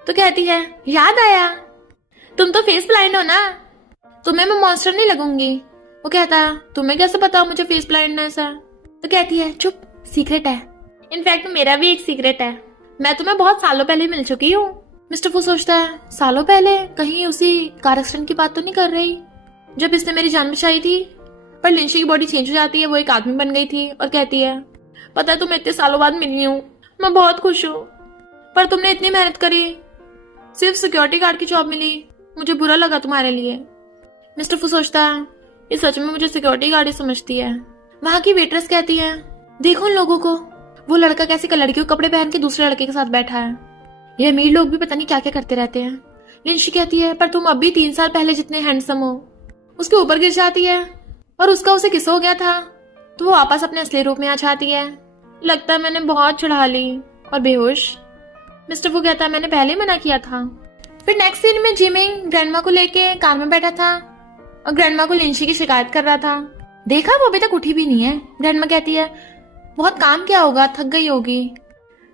तो कहती है याद आया, तुम तो फेस ब्लाइंड हो ना, तुम्हें मैं मॉन्स्टर नहीं लगूंगी। वो कहता है तुम्हें कैसे पता मुझे फेस ब्लाइंडनेस है? तो कहती है चुप, सीक्रेट है। इनफैक्ट मेरा भी एक सीक्रेट है, मैं तुम्हें बहुत सालों पहले मिल चुकी हूँ। मिस्टर फू सोचता है सालों पहले, कहीं उसी कार एक्सीडेंट की बात तो नहीं कर रही जब इसने मेरी जान बचाई थी? पर लिंशी की बॉडी चेंज हो जाती है, वो एक आदमी बन गई थी और कहती है पता है तुम्हें इतने सालों बाद मिली हूँ, मैं बहुत खुश हूँ, पर तुमने इतनी मेहनत करी, सिर्फ सिक्योरिटी गार्ड की जॉब मिली, मुझे बुरा लगा तुम्हारे लिए। मिस्टर फू सोचता है ये सच में मुझे सिक्योरिटी गार्ड ही समझती है। वहां की वेट्रेस कहती है देखो उन लोगों को, वो लड़का कैसे लड़कियों के कपड़े पहन के दूसरे लड़के के साथ बैठा है। ये अमीर लोग भी पता नहीं क्या क्या करते रहते हैं। लिंशी कहती है पर तुम अब भी 3 साल पहले जितने हैंडसम हो। उसके ऊपर गिर जाती है और उसका उसे किस हो गया था, तो वो वापस अपने असली रूप में आ जाती है। लगता है मैंने बहुत चढ़ा ली और बेहोश। मिस्टर फू कहता है मैंने पहले ही मना किया था। फिर नेक्स्ट सीन में जिमिंग ग्रैंडमा को लेके कार में बैठा था और ग्रैंडमा को लिंशी की शिकायत कर रहा था। देखा वो अभी तक उठी भी नहीं है। ग्रैंडमा कहती है बहुत काम किया होगा, थक गई होगी।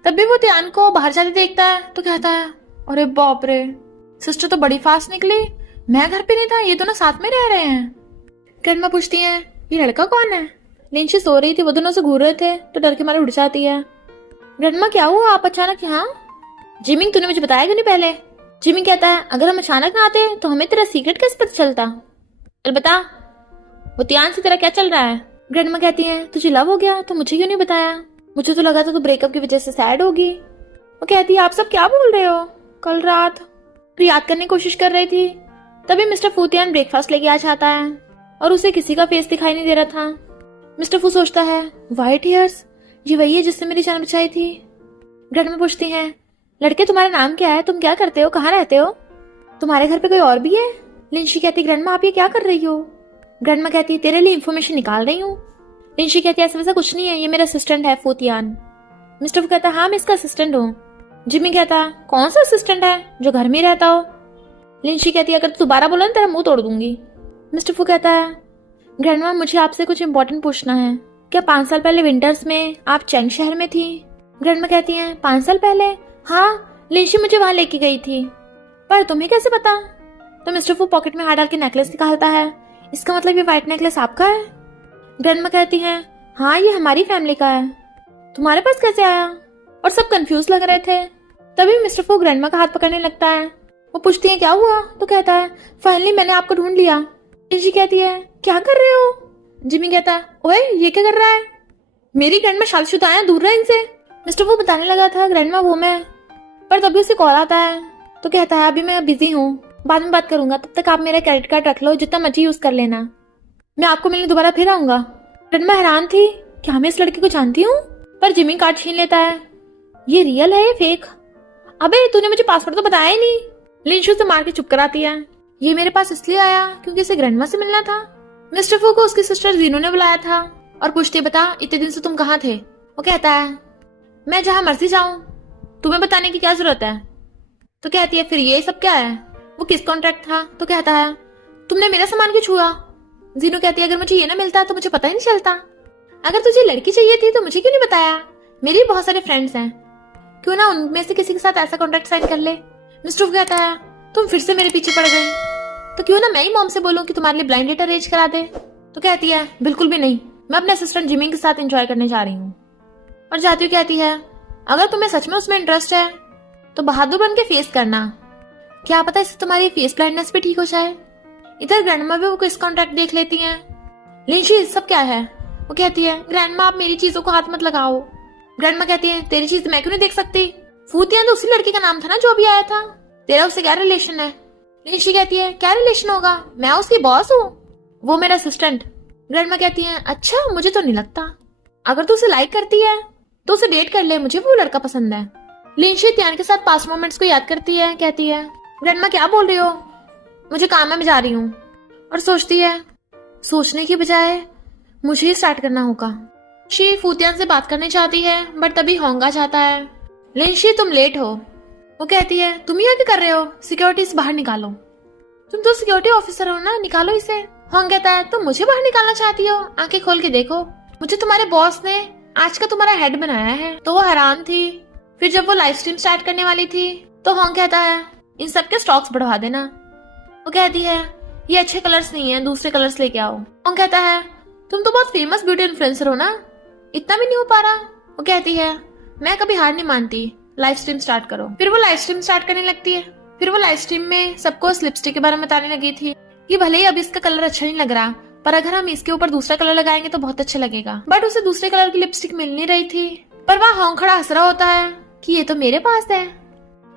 तब भी वो त्यान को बाहर जाते देखता है तो कहता है अरे बाप रे, सिस्टर तो बड़ी फास्ट निकली, मैं घर पे नहीं था, ये दोनों साथ में रह रहे हैं। ग्रैंडमा पूछती है ये लड़का कौन है? लिंशी सो रही थी, वो दोनों से घूर रहे थे तो डर के मारे उठ जाती है। ग्रैंडमा क्या हुआ आप अचानक यहाँ? जिमिंग तूने मुझे बताया क्यों नहीं पहले? जिमिंग कहता है अगर हम अचानक ना आते तो हमें तेरा सीक्रेट कैसे पता चलता? चल बता, वो त्यान से तेरा क्या चल रहा है? ग्रैंडमा कहती है तुझे लव हो गया तो मुझे क्यों नहीं बताया? मुझे तो लगा था तू ब्रेकअप की वजह से सैड होगी। वो कहती है आप सब क्या बोल रहे हो? कल रात तो याद करने की कोशिश कर रही थी, तभी मिस्टर फू त्यान ब्रेकफास्ट लेके आ जाता है और उसे किसी का फेस दिखाई नहीं दे रहा था। मिस्टर फू सोचता है व्हाइट हेयर्स, ये वही है जिसने मेरी जान बचाई थी। ग्रैंडमा पूछती है लड़के तुम्हारा नाम क्या है, तुम क्या करते हो, कहाँ रहते हो, तुम्हारे घर पे कोई और भी है? लिंशी कहती ग्रैंडमा आप ये क्या कर रही हो? ग्रैंडमा कहती है तेरे लिए इन्फॉर्मेशन निकाल रही हूँ। लिंशी कहती है ऐसा वैसा कुछ नहीं है, ये मेरा असिस्टेंट है फू त्यान। मिस्टर फू कहता हाँ मैं इसका असिस्टेंट हूँ। जिमी कहता कौन सा असिस्टेंट है जो घर में रहता हो? लिंशी कहती है अगर तू दोबारा बोला ना तेरा मुंह तोड़ दूंगी। मिस्टर फू कहता है ग्रैंडमा मुझे आपसे कुछ इंपॉर्टेंट पूछना है, क्या 5 साल पहले विंटर्स में आप चैंग शहर में थी? ग्रैंडमा कहती है 5 साल पहले? हाँ, लिंशी मुझे वहां लेके गई थी। पर तुम्हें कैसे पता? तो मिस्टर फू पॉकेट में हाथ डाल के नेकलेस निकालता है। इसका मतलब ये व्हाइट नेकलेस आपका है? ग्रैंडमा कहती है हाँ ये हमारी फैमिली का है, तुम्हारे पास कैसे आया? और सब कंफ्यूज लग रहे थे। तभी मिस्टर फू ग्रैंडमा का हाथ पकड़ने लगता है। वो पूछती है क्या हुआ? तो कहता है फाइनली मैंने आपको ढूंढ लिया। लिंशी कहती है क्या कर रहे हो? जिमी कहता है ओए ये क्या कर रहा है, मेरी ग्रैंडमा शादीशुदा है, दूर रहे इनसे। मिस्टर फू बताने लगा था ग्रैंडमा वो मैं, पर तभी उसे कॉल आता है तो कहता है अभी मैं बिजी हूँ, बाद में बात करूंगा, तब तक आप मेरा क्रेडिट कार्ड रख लो, जितना मर्जी यूज कर लेना, मैं आपको मिलने दोबारा फिर आऊंगा। ग्रैंडमा हैरान थी क्या मैं इस लड़की को जानती हूँ? पर जिमी कार्ड छीन लेता है। ये रियल है ये फेक? अबे तूने मुझे पासवर्ड तो बताया ही नहीं। लिंशू से मार के चुप कराती है। ये मेरे पास इसलिए आया क्योंकि इसे ग्रैंडमा से मिलना था। मिस्टर फू को उसकी सिस्टर जीनो ने बुलाया था और पूछती बता इतने दिन से तुम कहाँ थे? वो कहता है मैं जहाँ मर्जी जाऊं, तुम्हें बताने की क्या जरूरत है? तो कहती है फिर ये सब क्या है, वो किस कॉन्ट्रैक्ट था? तो कहता है तुमने मेरा सामान क्यों छुआ? जीनू कहती है अगर मुझे ये ना मिलता तो मुझे पता ही नहीं चलता। अगर तुझे लड़की चाहिए थी तो मुझे क्यों नहीं बताया? मेरे भी बहुत सारे फ्रेंड्स हैं, क्यों ना उनमें से किसी के साथ ऐसा कॉन्ट्रैक्ट साइन कर ले। मिस्टर वू कहता है तुम फिर से मेरे पीछे पड़ गई, तो क्यों ना मैं ही मॉम से बोलूं कि तुम्हारे लिए ब्लाइंड डेट अरेंज करा दे। तो कहती है बिल्कुल भी नहीं, मैं अपने असिस्टेंट जिमिंग के साथ एंजॉय करने जा रही हूँ। और जाती हुई कहती है अगर तुम्हें सच में उसमें इंटरेस्ट है तो बहादुर बन के फेस करना, क्या पता इससे तुम्हारी फेस ब्लाइंडनेस भी ठीक हो जाए। इधर ग्रैंडमा भी वो किस कॉन्ट्रैक्ट देख लेती हैं। लिंशी सब क्या है? वो कहती है ग्रैंडमा आप मेरी चीजों को हाथ मत लगाओ। ग्रैंडमा कहती है तेरी चीज मैं क्यों नहीं देख सकती? फूतियां तो उसी लड़की का नाम था ना जो अभी आया था, तेरा उससे क्या रिलेशन है? लिंशी कहती है क्या रिलेशन होगा, मैं उसकी बॉस हूँ, वो मेरा असिस्टेंट। ग्रैंडमा कहती है अच्छा मुझे तो नहीं लगता, अगर तू उसे लाइक करती है तो उसे डेट कर ले, मुझे वो लड़का पसंद है। लिंशी त्यान के साथ पास्ट मोमेंट्स को याद करती है, कहती है ग्रैंडमा क्या बोल रही हो, मुझे काम है मैं जा रही हूँ। और सोचती है सोचने की बजाय मुझे ही स्टार्ट करना होगा। शी फूतियान से बात करने चाहती है बट तभी होंगा चाहता है लिंशी तुम लेट हो। वो कहती है तुम यहाँ क्या कर रहे हो, सिक्योरिटी से बाहर निकालो, तुम तो सिक्योरिटी ऑफिसर हो ना, निकालो इसे। होंग कहता है तुम मुझे बाहर निकालना चाहती हो, आंखें खोल के देखो, मुझे तुम्हारे बॉस ने आज का तुम्हारा हेड बनाया है। तो वो हैरान थी। फिर जब वो लाइव स्ट्रीम स्टार्ट करने वाली थी तो होंग कहता है इन सबके स्टॉक्स बढ़वा देना। वो कहती है ये अच्छे कलर्स नहीं है, दूसरे कलर्स लेके आओ। होंग कहता है तुम तो बहुत फेमस ब्यूटी इन्फ्लुएंसर हो ना, इतना भी नहीं हो पा रहा। वो कहती है मैं कभी हार नहीं मानती, लाइव स्ट्रीम स्टार्ट करो। फिर वो लाइव स्ट्रीम स्टार्ट करने लगती है। फिर वो लाइव स्ट्रीम में सबको इस लिपस्टिक के बारे में बताने लगी थी कि भले ही अब इसका कलर अच्छा नहीं लग रहा, पर अगर हम इसके ऊपर दूसरा कलर लगाएंगे तो बहुत अच्छा लगेगा। बट उसे दूसरे कलर की लिपस्टिक मिल नहीं रही थी, पर वहाँ होंग खड़ा हंस रहा होता है कि ये तो मेरे पास है।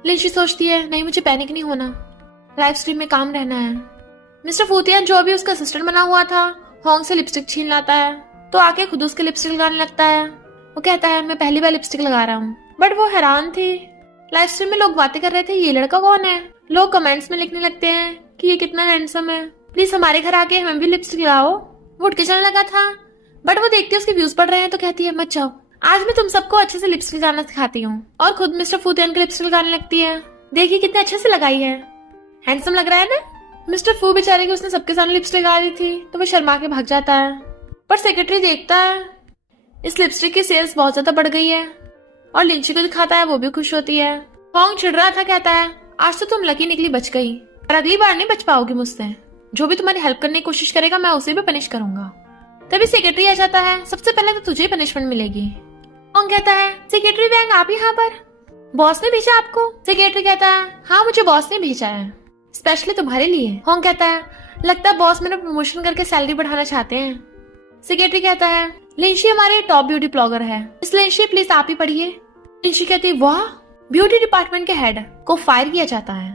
लिंशी सोचती है नहीं मुझे पैनिक नहीं होना, लाइव स्ट्रीम में काम रहना है। मिस्टर फूतियान जो अभी उसका असिस्टेंट बना हुआ था होंग से लिपस्टिक छीन लाता है, तो आके खुद उसके लिपस्टिक लगाने लगता है। वो कहता है मैं पहली बार लिपस्टिक लगा रहा हूँ। बट वो हैरान थी, लाइव स्ट्रीम में लोग बातें कर रहे थे ये लड़का कौन है। लोग कमेंट्स में लिखने लगते हैं कि ये कितना हैंडसम है, प्लीज हमारे घर आके हमें भी लिपस्टिक लगाओ। वो उठ के चलने लगा था, बट वो देखती है उसके व्यूज पड़ रहे हैं तो कहती है मत जाओ, आज मैं तुम सबको अच्छे से लिपस्टिक लगाना सिखाती हूँ। और खुद मिस्टर फूतियान की लिपस्टिक लगाने लगती है। देखिए कितने अच्छे से लगाई है, हैंडसम लग रहा है ना। मिस्टर फू बेचारे की उसने सबके सामने लिपस्टिक लगा दी थी तो वो शर्मा के भाग जाता है। पर सेक्रेटरी देखता है इस लिपस्टिक की सेल्स बहुत ज्यादा बढ़ गई है और लिंची को दिखाता है, वो भी खुश होती है। होंग चिढ़ रहा था, कहता है आज तो तुम लकी निकली, बच गई, पर अगली बार नहीं बच पाओगी मुझसे, जो भी तुम्हारी हेल्प करने की कोशिश करेगा मैं उसे भी पनिश करूंगा। तभी सेक्रेटरी आ जाता है, सबसे पहले तो तुझे पनिशमेंट मिलेगी। होंग कहता है सेक्रेटरी वैंग आप यहाँ पर, बॉस ने भेजा आपको? सेक्रेटरी कहता है हाँ मुझे बॉस ने भेजा है, स्पेशली तुम्हारे लिए। होंग कहता है लगता है बॉस मेरा प्रमोशन करके सैलरी बढ़ाना चाहते हैं। सेक्रेटरी कहता है लिंशी हमारे टॉप ब्यूटी ब्लॉगर है, इसलिए लिंशी प्लीज आप ही पढ़िए। लिंशी कहती है वाह, ब्यूटी डिपार्टमेंट के हेड को फायर किया जाता है।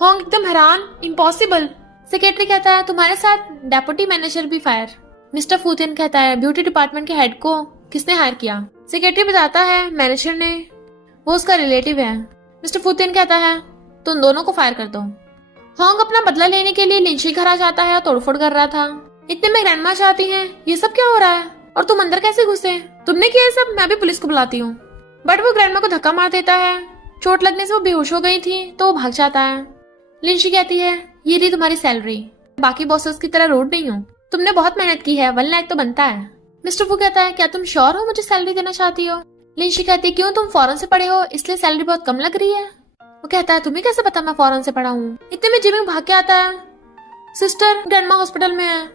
होंग एकदम हैरान, इम्पॉसिबल। सेक्रेटरी कहता है तुम्हारे साथ डेप्यूटी मैनेजर भी फायर। मिस्टर फूतियन कहता है ब्यूटी डिपार्टमेंट के हेड को किसने हायर किया? सेक्रेटरी बताता है मैनेजर ने, वो उसका रिलेटिव है। मिस्टर फूतियन कहता है तुम दोनों को फायर कर दो। होंग अपना बदला लेने के लिए लिंशी घर आ जाता है और तोड़फोड़ कर रहा था। इतने में ग्रैंडमा चाहती हैं ये सब क्या हो रहा है और तुम अंदर कैसे घुसे, तुमने किया सब, मैं भी पुलिस को बुलाती हूँ। बट वो ग्रैंडमा को धक्का मार देता है, चोट लगने से वो बेहोश हो गई थी तो वो भाग जाता है। लिंशी कहती है ये रही तुम्हारी सैलरी, बाकी बॉसेस की तरह रूड नहीं हूँ, तुमने बहुत मेहनत की है, 1 लाख तो बनता है। मिस्टर फू कहता है क्या तुम श्योर हो मुझे सैलरी देना चाहती हो? लिंशी कहती है क्यों, तुम फॉरेन से पढ़े हो इसलिए सैलरी बहुत कम लग रही है। वो कहता है तुम्हें कैसे पता मैं फॉरेन से पढ़ा हूँ? इतने में जिमिंग भाग के आता है, सिस्टर ग्रैंडमा हॉस्पिटल में है।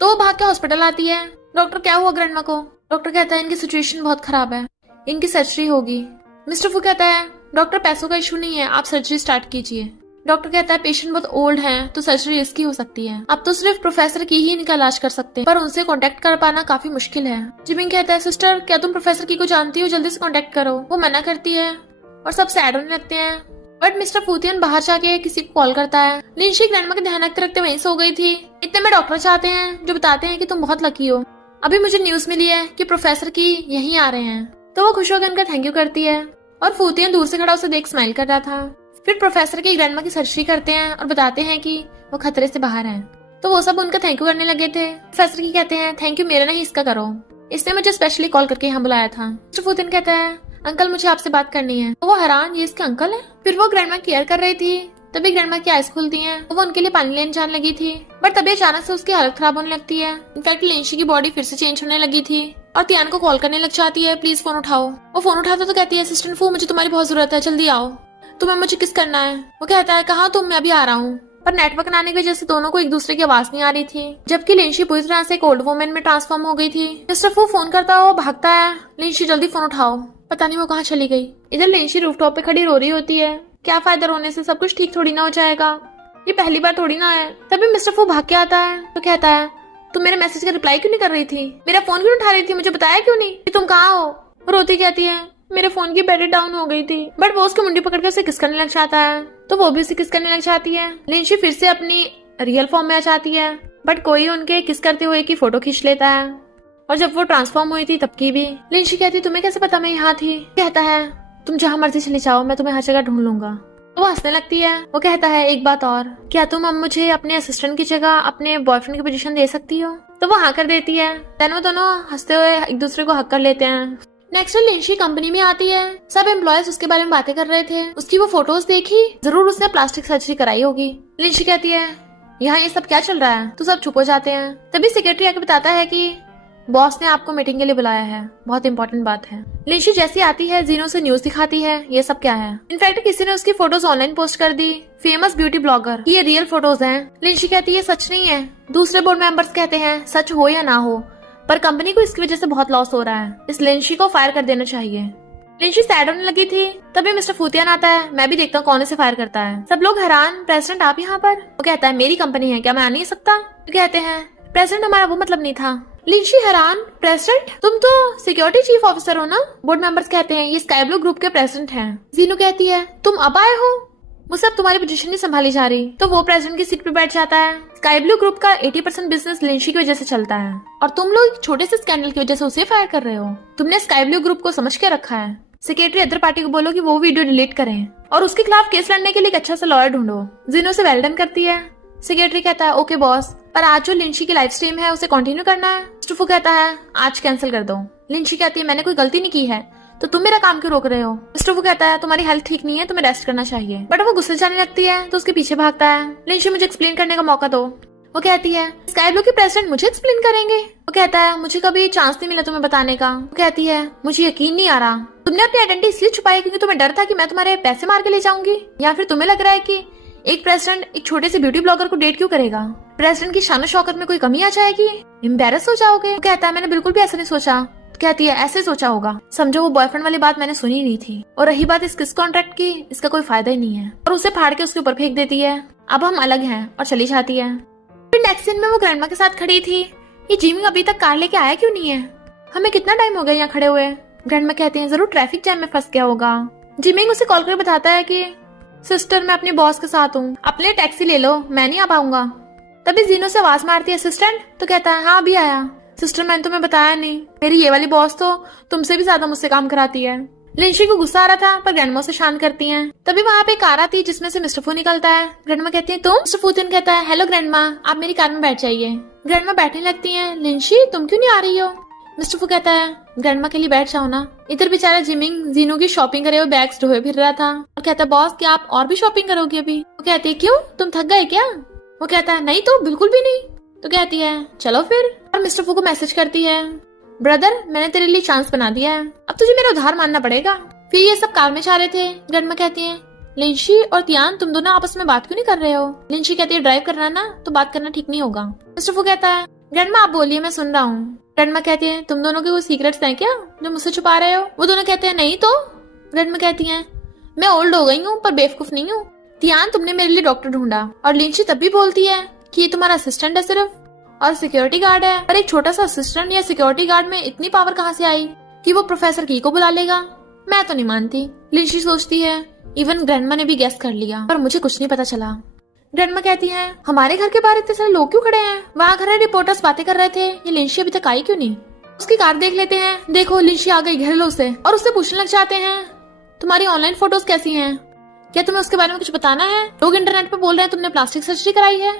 तो वो भाग के हॉस्पिटल आती है। डॉक्टर क्या हुआ ग्रैंडमा को? डॉक्टर कहता है इनकी सिचुएशन बहुत खराब है, इनकी सर्जरी होगी। मिस्टर फू कहता है डॉक्टर पैसों का इशू नहीं है, आप सर्जरी स्टार्ट कीजिए। डॉक्टर कहता है पेशेंट बहुत ओल्ड है तो सर्जरी रिस्की हो सकती है, अब तो सिर्फ प्रोफेसर की ही इनका इलाज कर सकते हैं, पर उनसे कांटेक्ट कर पाना काफी मुश्किल है। जिमिंग कहता है सिस्टर क्या तुम प्रोफेसर की को जानती हो, जल्दी से कांटेक्ट करो। वो मना करती है और सब सैड होने लगते हैं। बट मिस्टर फूतियन बाहर जाके किसी को कॉल करता है। लिंशी ग्रैंडमा के ध्यान रखते रखते वहीं सो गई थी। इतने में डॉक्टर चाहते हैं जो बताते हैं कि तुम बहुत लकी हो, अभी मुझे न्यूज मिली है कि प्रोफेसर की यहीं आ रहे हैं। तो वो खुश होकर उनका थैंक यू करती है और फूतियन दूर से खड़ा उसे देख स्माइल कर रहा था। फिर प्रोफेसर की ग्रैंडमा की सर्जरी करते हैं और बताते हैं कि वो खतरे से बाहर हैं। तो वो सब उनका थैंक यू करने लगे थे। प्रोफेसर की कहते हैं थैंक यू मेरा नहीं इसका करो, इसने मुझे स्पेशली कॉल करके यहाँ बुलाया था। मिस्टर फूतियन कहता है अंकल मुझे आपसे बात करनी है। तो वो हैरान ये इसके अंकल है। फिर वो ग्रैंडमा केयर कर रही थी तभी ग्रैंडमा की आइज खुलती हैं। वो उनके लिए पानी लेने जाने लगी थी, बट तभी अचानक से उसकी हालत खराब होने लगती है। इनफैक्ट लिंशी की बॉडी फिर से चेंज होने लगी थी और तियान को कॉल करने लग जाती है, प्लीज फोन उठाओ। वो फोन उठाता तो कहती है, असिस्टेंट फू, मुझे तुम्हारी बहुत जरूरत है, जल्दी आओ, तुम्हें मुझे किस करना है। वो कहता है, कहाँ तुम, मैं अभी आ रहा हूँ। पर नेटवर्क न आने की वजह से दोनों को एक दूसरे की आवाज नहीं आ रही थी, जबकि लिंशी पूरी तरह से एक ओल्ड वुमन में ट्रांसफॉर्म हो गई थी। मिस्टर फू फोन करता हुआ भागता है, लिंशी जल्दी फोन उठाओ। पता नहीं वो कहाँ चली गई। इधर लिंशी रूफटॉप पे खड़ी रो रही होती है। क्या फायदा रोने से, सब कुछ ठीक थोड़ी ना हो जाएगा, ये पहली बार थोड़ी ना है। तभी मिस्टर फू भाग के आता है तो कहता है, तुम मेरे मैसेज का रिप्लाई क्यों नहीं कर रही थी, मेरा फोन क्यों उठा रही थी, मुझे बताया क्यों नहीं कि तुम कहाँ हो। रोती कहती है, मेरे फोन की बैटरी डाउन हो गई थी। बट वो उसकी मुंडी पकड़ के उसे किस करने लग जाता है, तो वो भी उसे किस करने लग जाती है। लिंशी फिर से अपनी रियल फॉर्म में आ जाती है, बट कोई उनके किस करते हुए की फोटो खींच लेता है। और जब वो ट्रांसफॉर्म हुई थी तब की भी। लिंशी कहती, तुम्हें कैसे पता मैं यहाँ थी। कहता है, तुम जहाँ मर्जी चली जाओ, मैं तुम्हें हर जगह ढूंढ लूंगा। वो हंसने लगती है। वो कहता है, एक बात और, क्या तुम अब मुझे अपने असिस्टेंट की जगह अपने बॉयफ्रेंड की पोजीशन दे सकती हो। तो वो हाँ कर देती है। देन वो दोनों हंसते हुए एक दूसरे को हक कर लेते हैं। नेक्स्ट लिंशी कंपनी में आती है। सब एम्प्लॉयज उसके बारे में बातें कर रहे थे। उसकी वो फोटोज देखी, जरूर उसने प्लास्टिक सर्जरी कराई होगी। लिंशी कहती है, यहाँ ये सब क्या चल रहा है। तो सब चुप हो जाते हैं। तभी सेक्रेटरी आके बताता है कि बॉस ने आपको मीटिंग के लिए बुलाया है, बहुत इंपॉर्टेंट बात है। लिंशी जैसी आती है, जीनो से न्यूज दिखाती है, ये सब क्या है। इनफैक्ट किसी ने उसकी फोटोज ऑनलाइन पोस्ट कर दी, फेमस ब्यूटी ब्लॉगर, ये रियल फोटोज हैं। लिंशी कहती है, सच नहीं है। दूसरे बोर्ड मेंबर्स कहते हैं, सच हो या ना हो, पर कंपनी को इसकी वजह से बहुत लॉस हो रहा है, इस लिंशी को फायर कर देना चाहिए। लिंशी सैड होने लगी थी। तभी मिस्टर फूतियान आता है। मैं भी देखता हूँ कौन इसे फायर करता है। सब लोग हैरान, प्रेसिडेंट आप यहाँ पर। वो कहता है, मेरी कंपनी है, क्या मैं आ नहीं सकता। तो कहते हैं, प्रेसिडेंट हमारा वो मतलब नहीं था। लिंशी हैरान, प्रेसिडेंट, तुम तो सिक्योरिटी चीफ ऑफिसर हो ना। बोर्ड मेंबर्स कहते हैं, ये स्काई ब्लू ग्रुप के प्रेसिडेंट हैं। जीनू कहती है, तुम अब आए हो, मुझसे अब तुम्हारी पोजीशन नहीं संभाली जा रही। तो वो प्रेसिडेंट की सीट पे बैठ जाता है। स्काई ब्लू ग्रुप का 80% बिजनेस लिंशी की वजह से चलता है, और तुम लोग छोटे से स्कैंडल की वजह से उसे फायर कर रहे हो। तुमने स्काई ब्लू ग्रुप को समझ के रखा है। सेक्रेटरी अदर पार्टी को बोलो कि वो वीडियो डिलीट करें और उसके खिलाफ केस लड़ने के लिए एक अच्छा सा लॉयर ढूंढो। जीनो से वेलडन करती है। सेक्रेटरी कहता है, ओके बॉस, पर आज जो लिंशी की लाइव स्ट्रीम है उसे कंटिन्यू करना है। स्टूफू कहता है, आज कैंसिल कर दो। लिंशी कहती है, मैंने कोई गलती नहीं की है, तो तुम मेरा काम क्यों रोक रहे हो। स्टूफू कहता है, तुम्हारी हेल्थ ठीक नहीं है, तुम्हें रेस्ट करना चाहिए। बट वो गुस्से जाने लगती है तो उसके पीछे भागता है। लिंशी, मुझे एक्सप्लेन करने का मौका दो। वो कहती है, स्काई ब्लू के प्रेसिडेंट मुझे एक्सप्लेन करेंगे। वो कहता है, मुझे कभी चांस नहीं मिला तुम्हें बताने का। वो कहती है, मुझे यकीन नहीं आ रहा, तुमने अपनी आइडेंटिटी इसलिए छुपाई क्योंकि तुम्हें डर था कि मैं तुम्हारे पैसे मार के ले जाऊंगी, या फिर तुम्हें लग रहा है कि एक प्रेसिडेंट एक छोटे से ब्यूटी ब्लॉगर को डेट क्यों करेगा। प्रेसिडेंट की शान शौकत में कोई कमी आ जाएगी, एम्बेरस हो जाओगे। वो कहता है, मैंने बिल्कुल भी ऐसा नहीं सोचा। तो कहती है, ऐसे सोचा होगा, समझो वो बॉयफ्रेंड वाली बात मैंने सुनी नहीं थी। और रही बात इस किस कॉन्ट्रैक्ट की, इसका कोई फायदा ही नहीं है। और उसे फाड़ के उसके ऊपर फेंक देती है। अब हम अलग हैं और चली जाती है। फिर नेक्स्ट सीन में वो ग्रैंडमा के साथ खड़ी थी। ये जिमिंग अभी तक कार लेके आया क्यों नहीं है, हमें कितना टाइम हो गया यहाँ खड़े हुए। ग्रैंडमा कहती है, जरूर ट्रैफिक जैम में फंस गया होगा। जिमिंग उसे कॉल करके बताता है कि सिस्टर, मैं अपने बॉस के साथ हूँ, अपने टैक्सी ले लो, मैं नहीं आ पाऊंगा। तभी जीनो से आवाज मारती है, असिस्टेंट। तो कहता है, हाँ अभी आया। सिस्टर, मैंने तुम्हें बताया नहीं, मेरी ये वाली बॉस तो तुमसे भी ज्यादा मुझसे काम कराती है। लिंशी को गुस्सा आ रहा था, पर ग्रैंडमा से शांत करती हैं। तभी वहाँ पे कार आती है जिसमें से मिस्टर फू निकलता है। ग्रैंडमा कहती है, तुम। मिस्टर फूतिन कहता है, हेलो ग्रैंडमा, आप मेरी कार में बैठ जाइए। ग्रैंडमा बैठने लगती हैं। लिंशी, तुम क्यों नहीं आ रही हो। मिस्टर फू कहता है, ग्रैंडमा के लिए बैठ जाओ ना। इधर बेचारा जिमिंग जीनू की शॉपिंग करे हुए बैग्स ढोए फिर रहा था और कहता है, बॉस क्या आप और भी शॉपिंग करोगे अभी। वो कहती है, क्यों, तुम थक गए क्या। वो कहता है, नहीं तो बिल्कुल भी नहीं। तो कहती है, चलो फिर। और मिस्टर फू को मैसेज करती है, ब्रदर मैंने तेरे लिए चांस बना दिया है, अब तुझे मेरा उधार मानना पड़ेगा। फिर ये सब कार में जा रहे थे। ग्रैंडमा कहती है, लिंशी और तियान तुम दोनों आपस में बात क्यों नहीं कर रहे हो। लिंशी कहती है, ड्राइव करना ना, तो बात करना ठीक नहीं होगा। मिस्टर फू कहता है, ग्रैंडमा आप बोलिए, मैं सुन रहा हूँ। ग्रैंडमा कहती है, तुम दोनों के कोई सीक्रेट्स हैं क्या जो मुझसे छुपा रहे हो। वो दोनों कहते हैं, नहीं तो। ग्रैंडमा कहती है, मैं ओल्ड हो गई हूँ पर बेवकूफ नहीं हूँ। तियान, तुमने मेरे लिए डॉक्टर ढूंढा। और लिंशी तब भी बोलती है कि ये तुम्हारा असिस्टेंट है सिर्फ, और सिक्योरिटी गार्ड है। पर एक छोटा सा असिस्टेंट या सिक्योरिटी गार्ड में इतनी पावर कहाँ से आई कि वो प्रोफेसर की को बुला लेगा। मैं तो नहीं मानती। लिंशी सोचती है, इवन ग्रैंडमा ने भी गेस कर लिया, पर मुझे कुछ नहीं पता चला। ग्रैंडमा कहती है, हमारे घर के बाहर इतने सारे लोग क्यों खड़े हैं, वहाँ खड़े रिपोर्टर्स बातें कर रहे थे, ये लिंशी अभी तक आई क्यों नहीं। उसकी कार देख लेते हैं। देखो लिंशी आ गई, घेर लो उसे। और उससे पूछने लग जाते हैं, तुम्हारी ऑनलाइन फोटोज कैसी हैं, क्या तुम्हें उसके बारे में कुछ बताना है। लोग इंटरनेट पे बोल रहे हैं तुमने प्लास्टिक सर्जरी कराई है।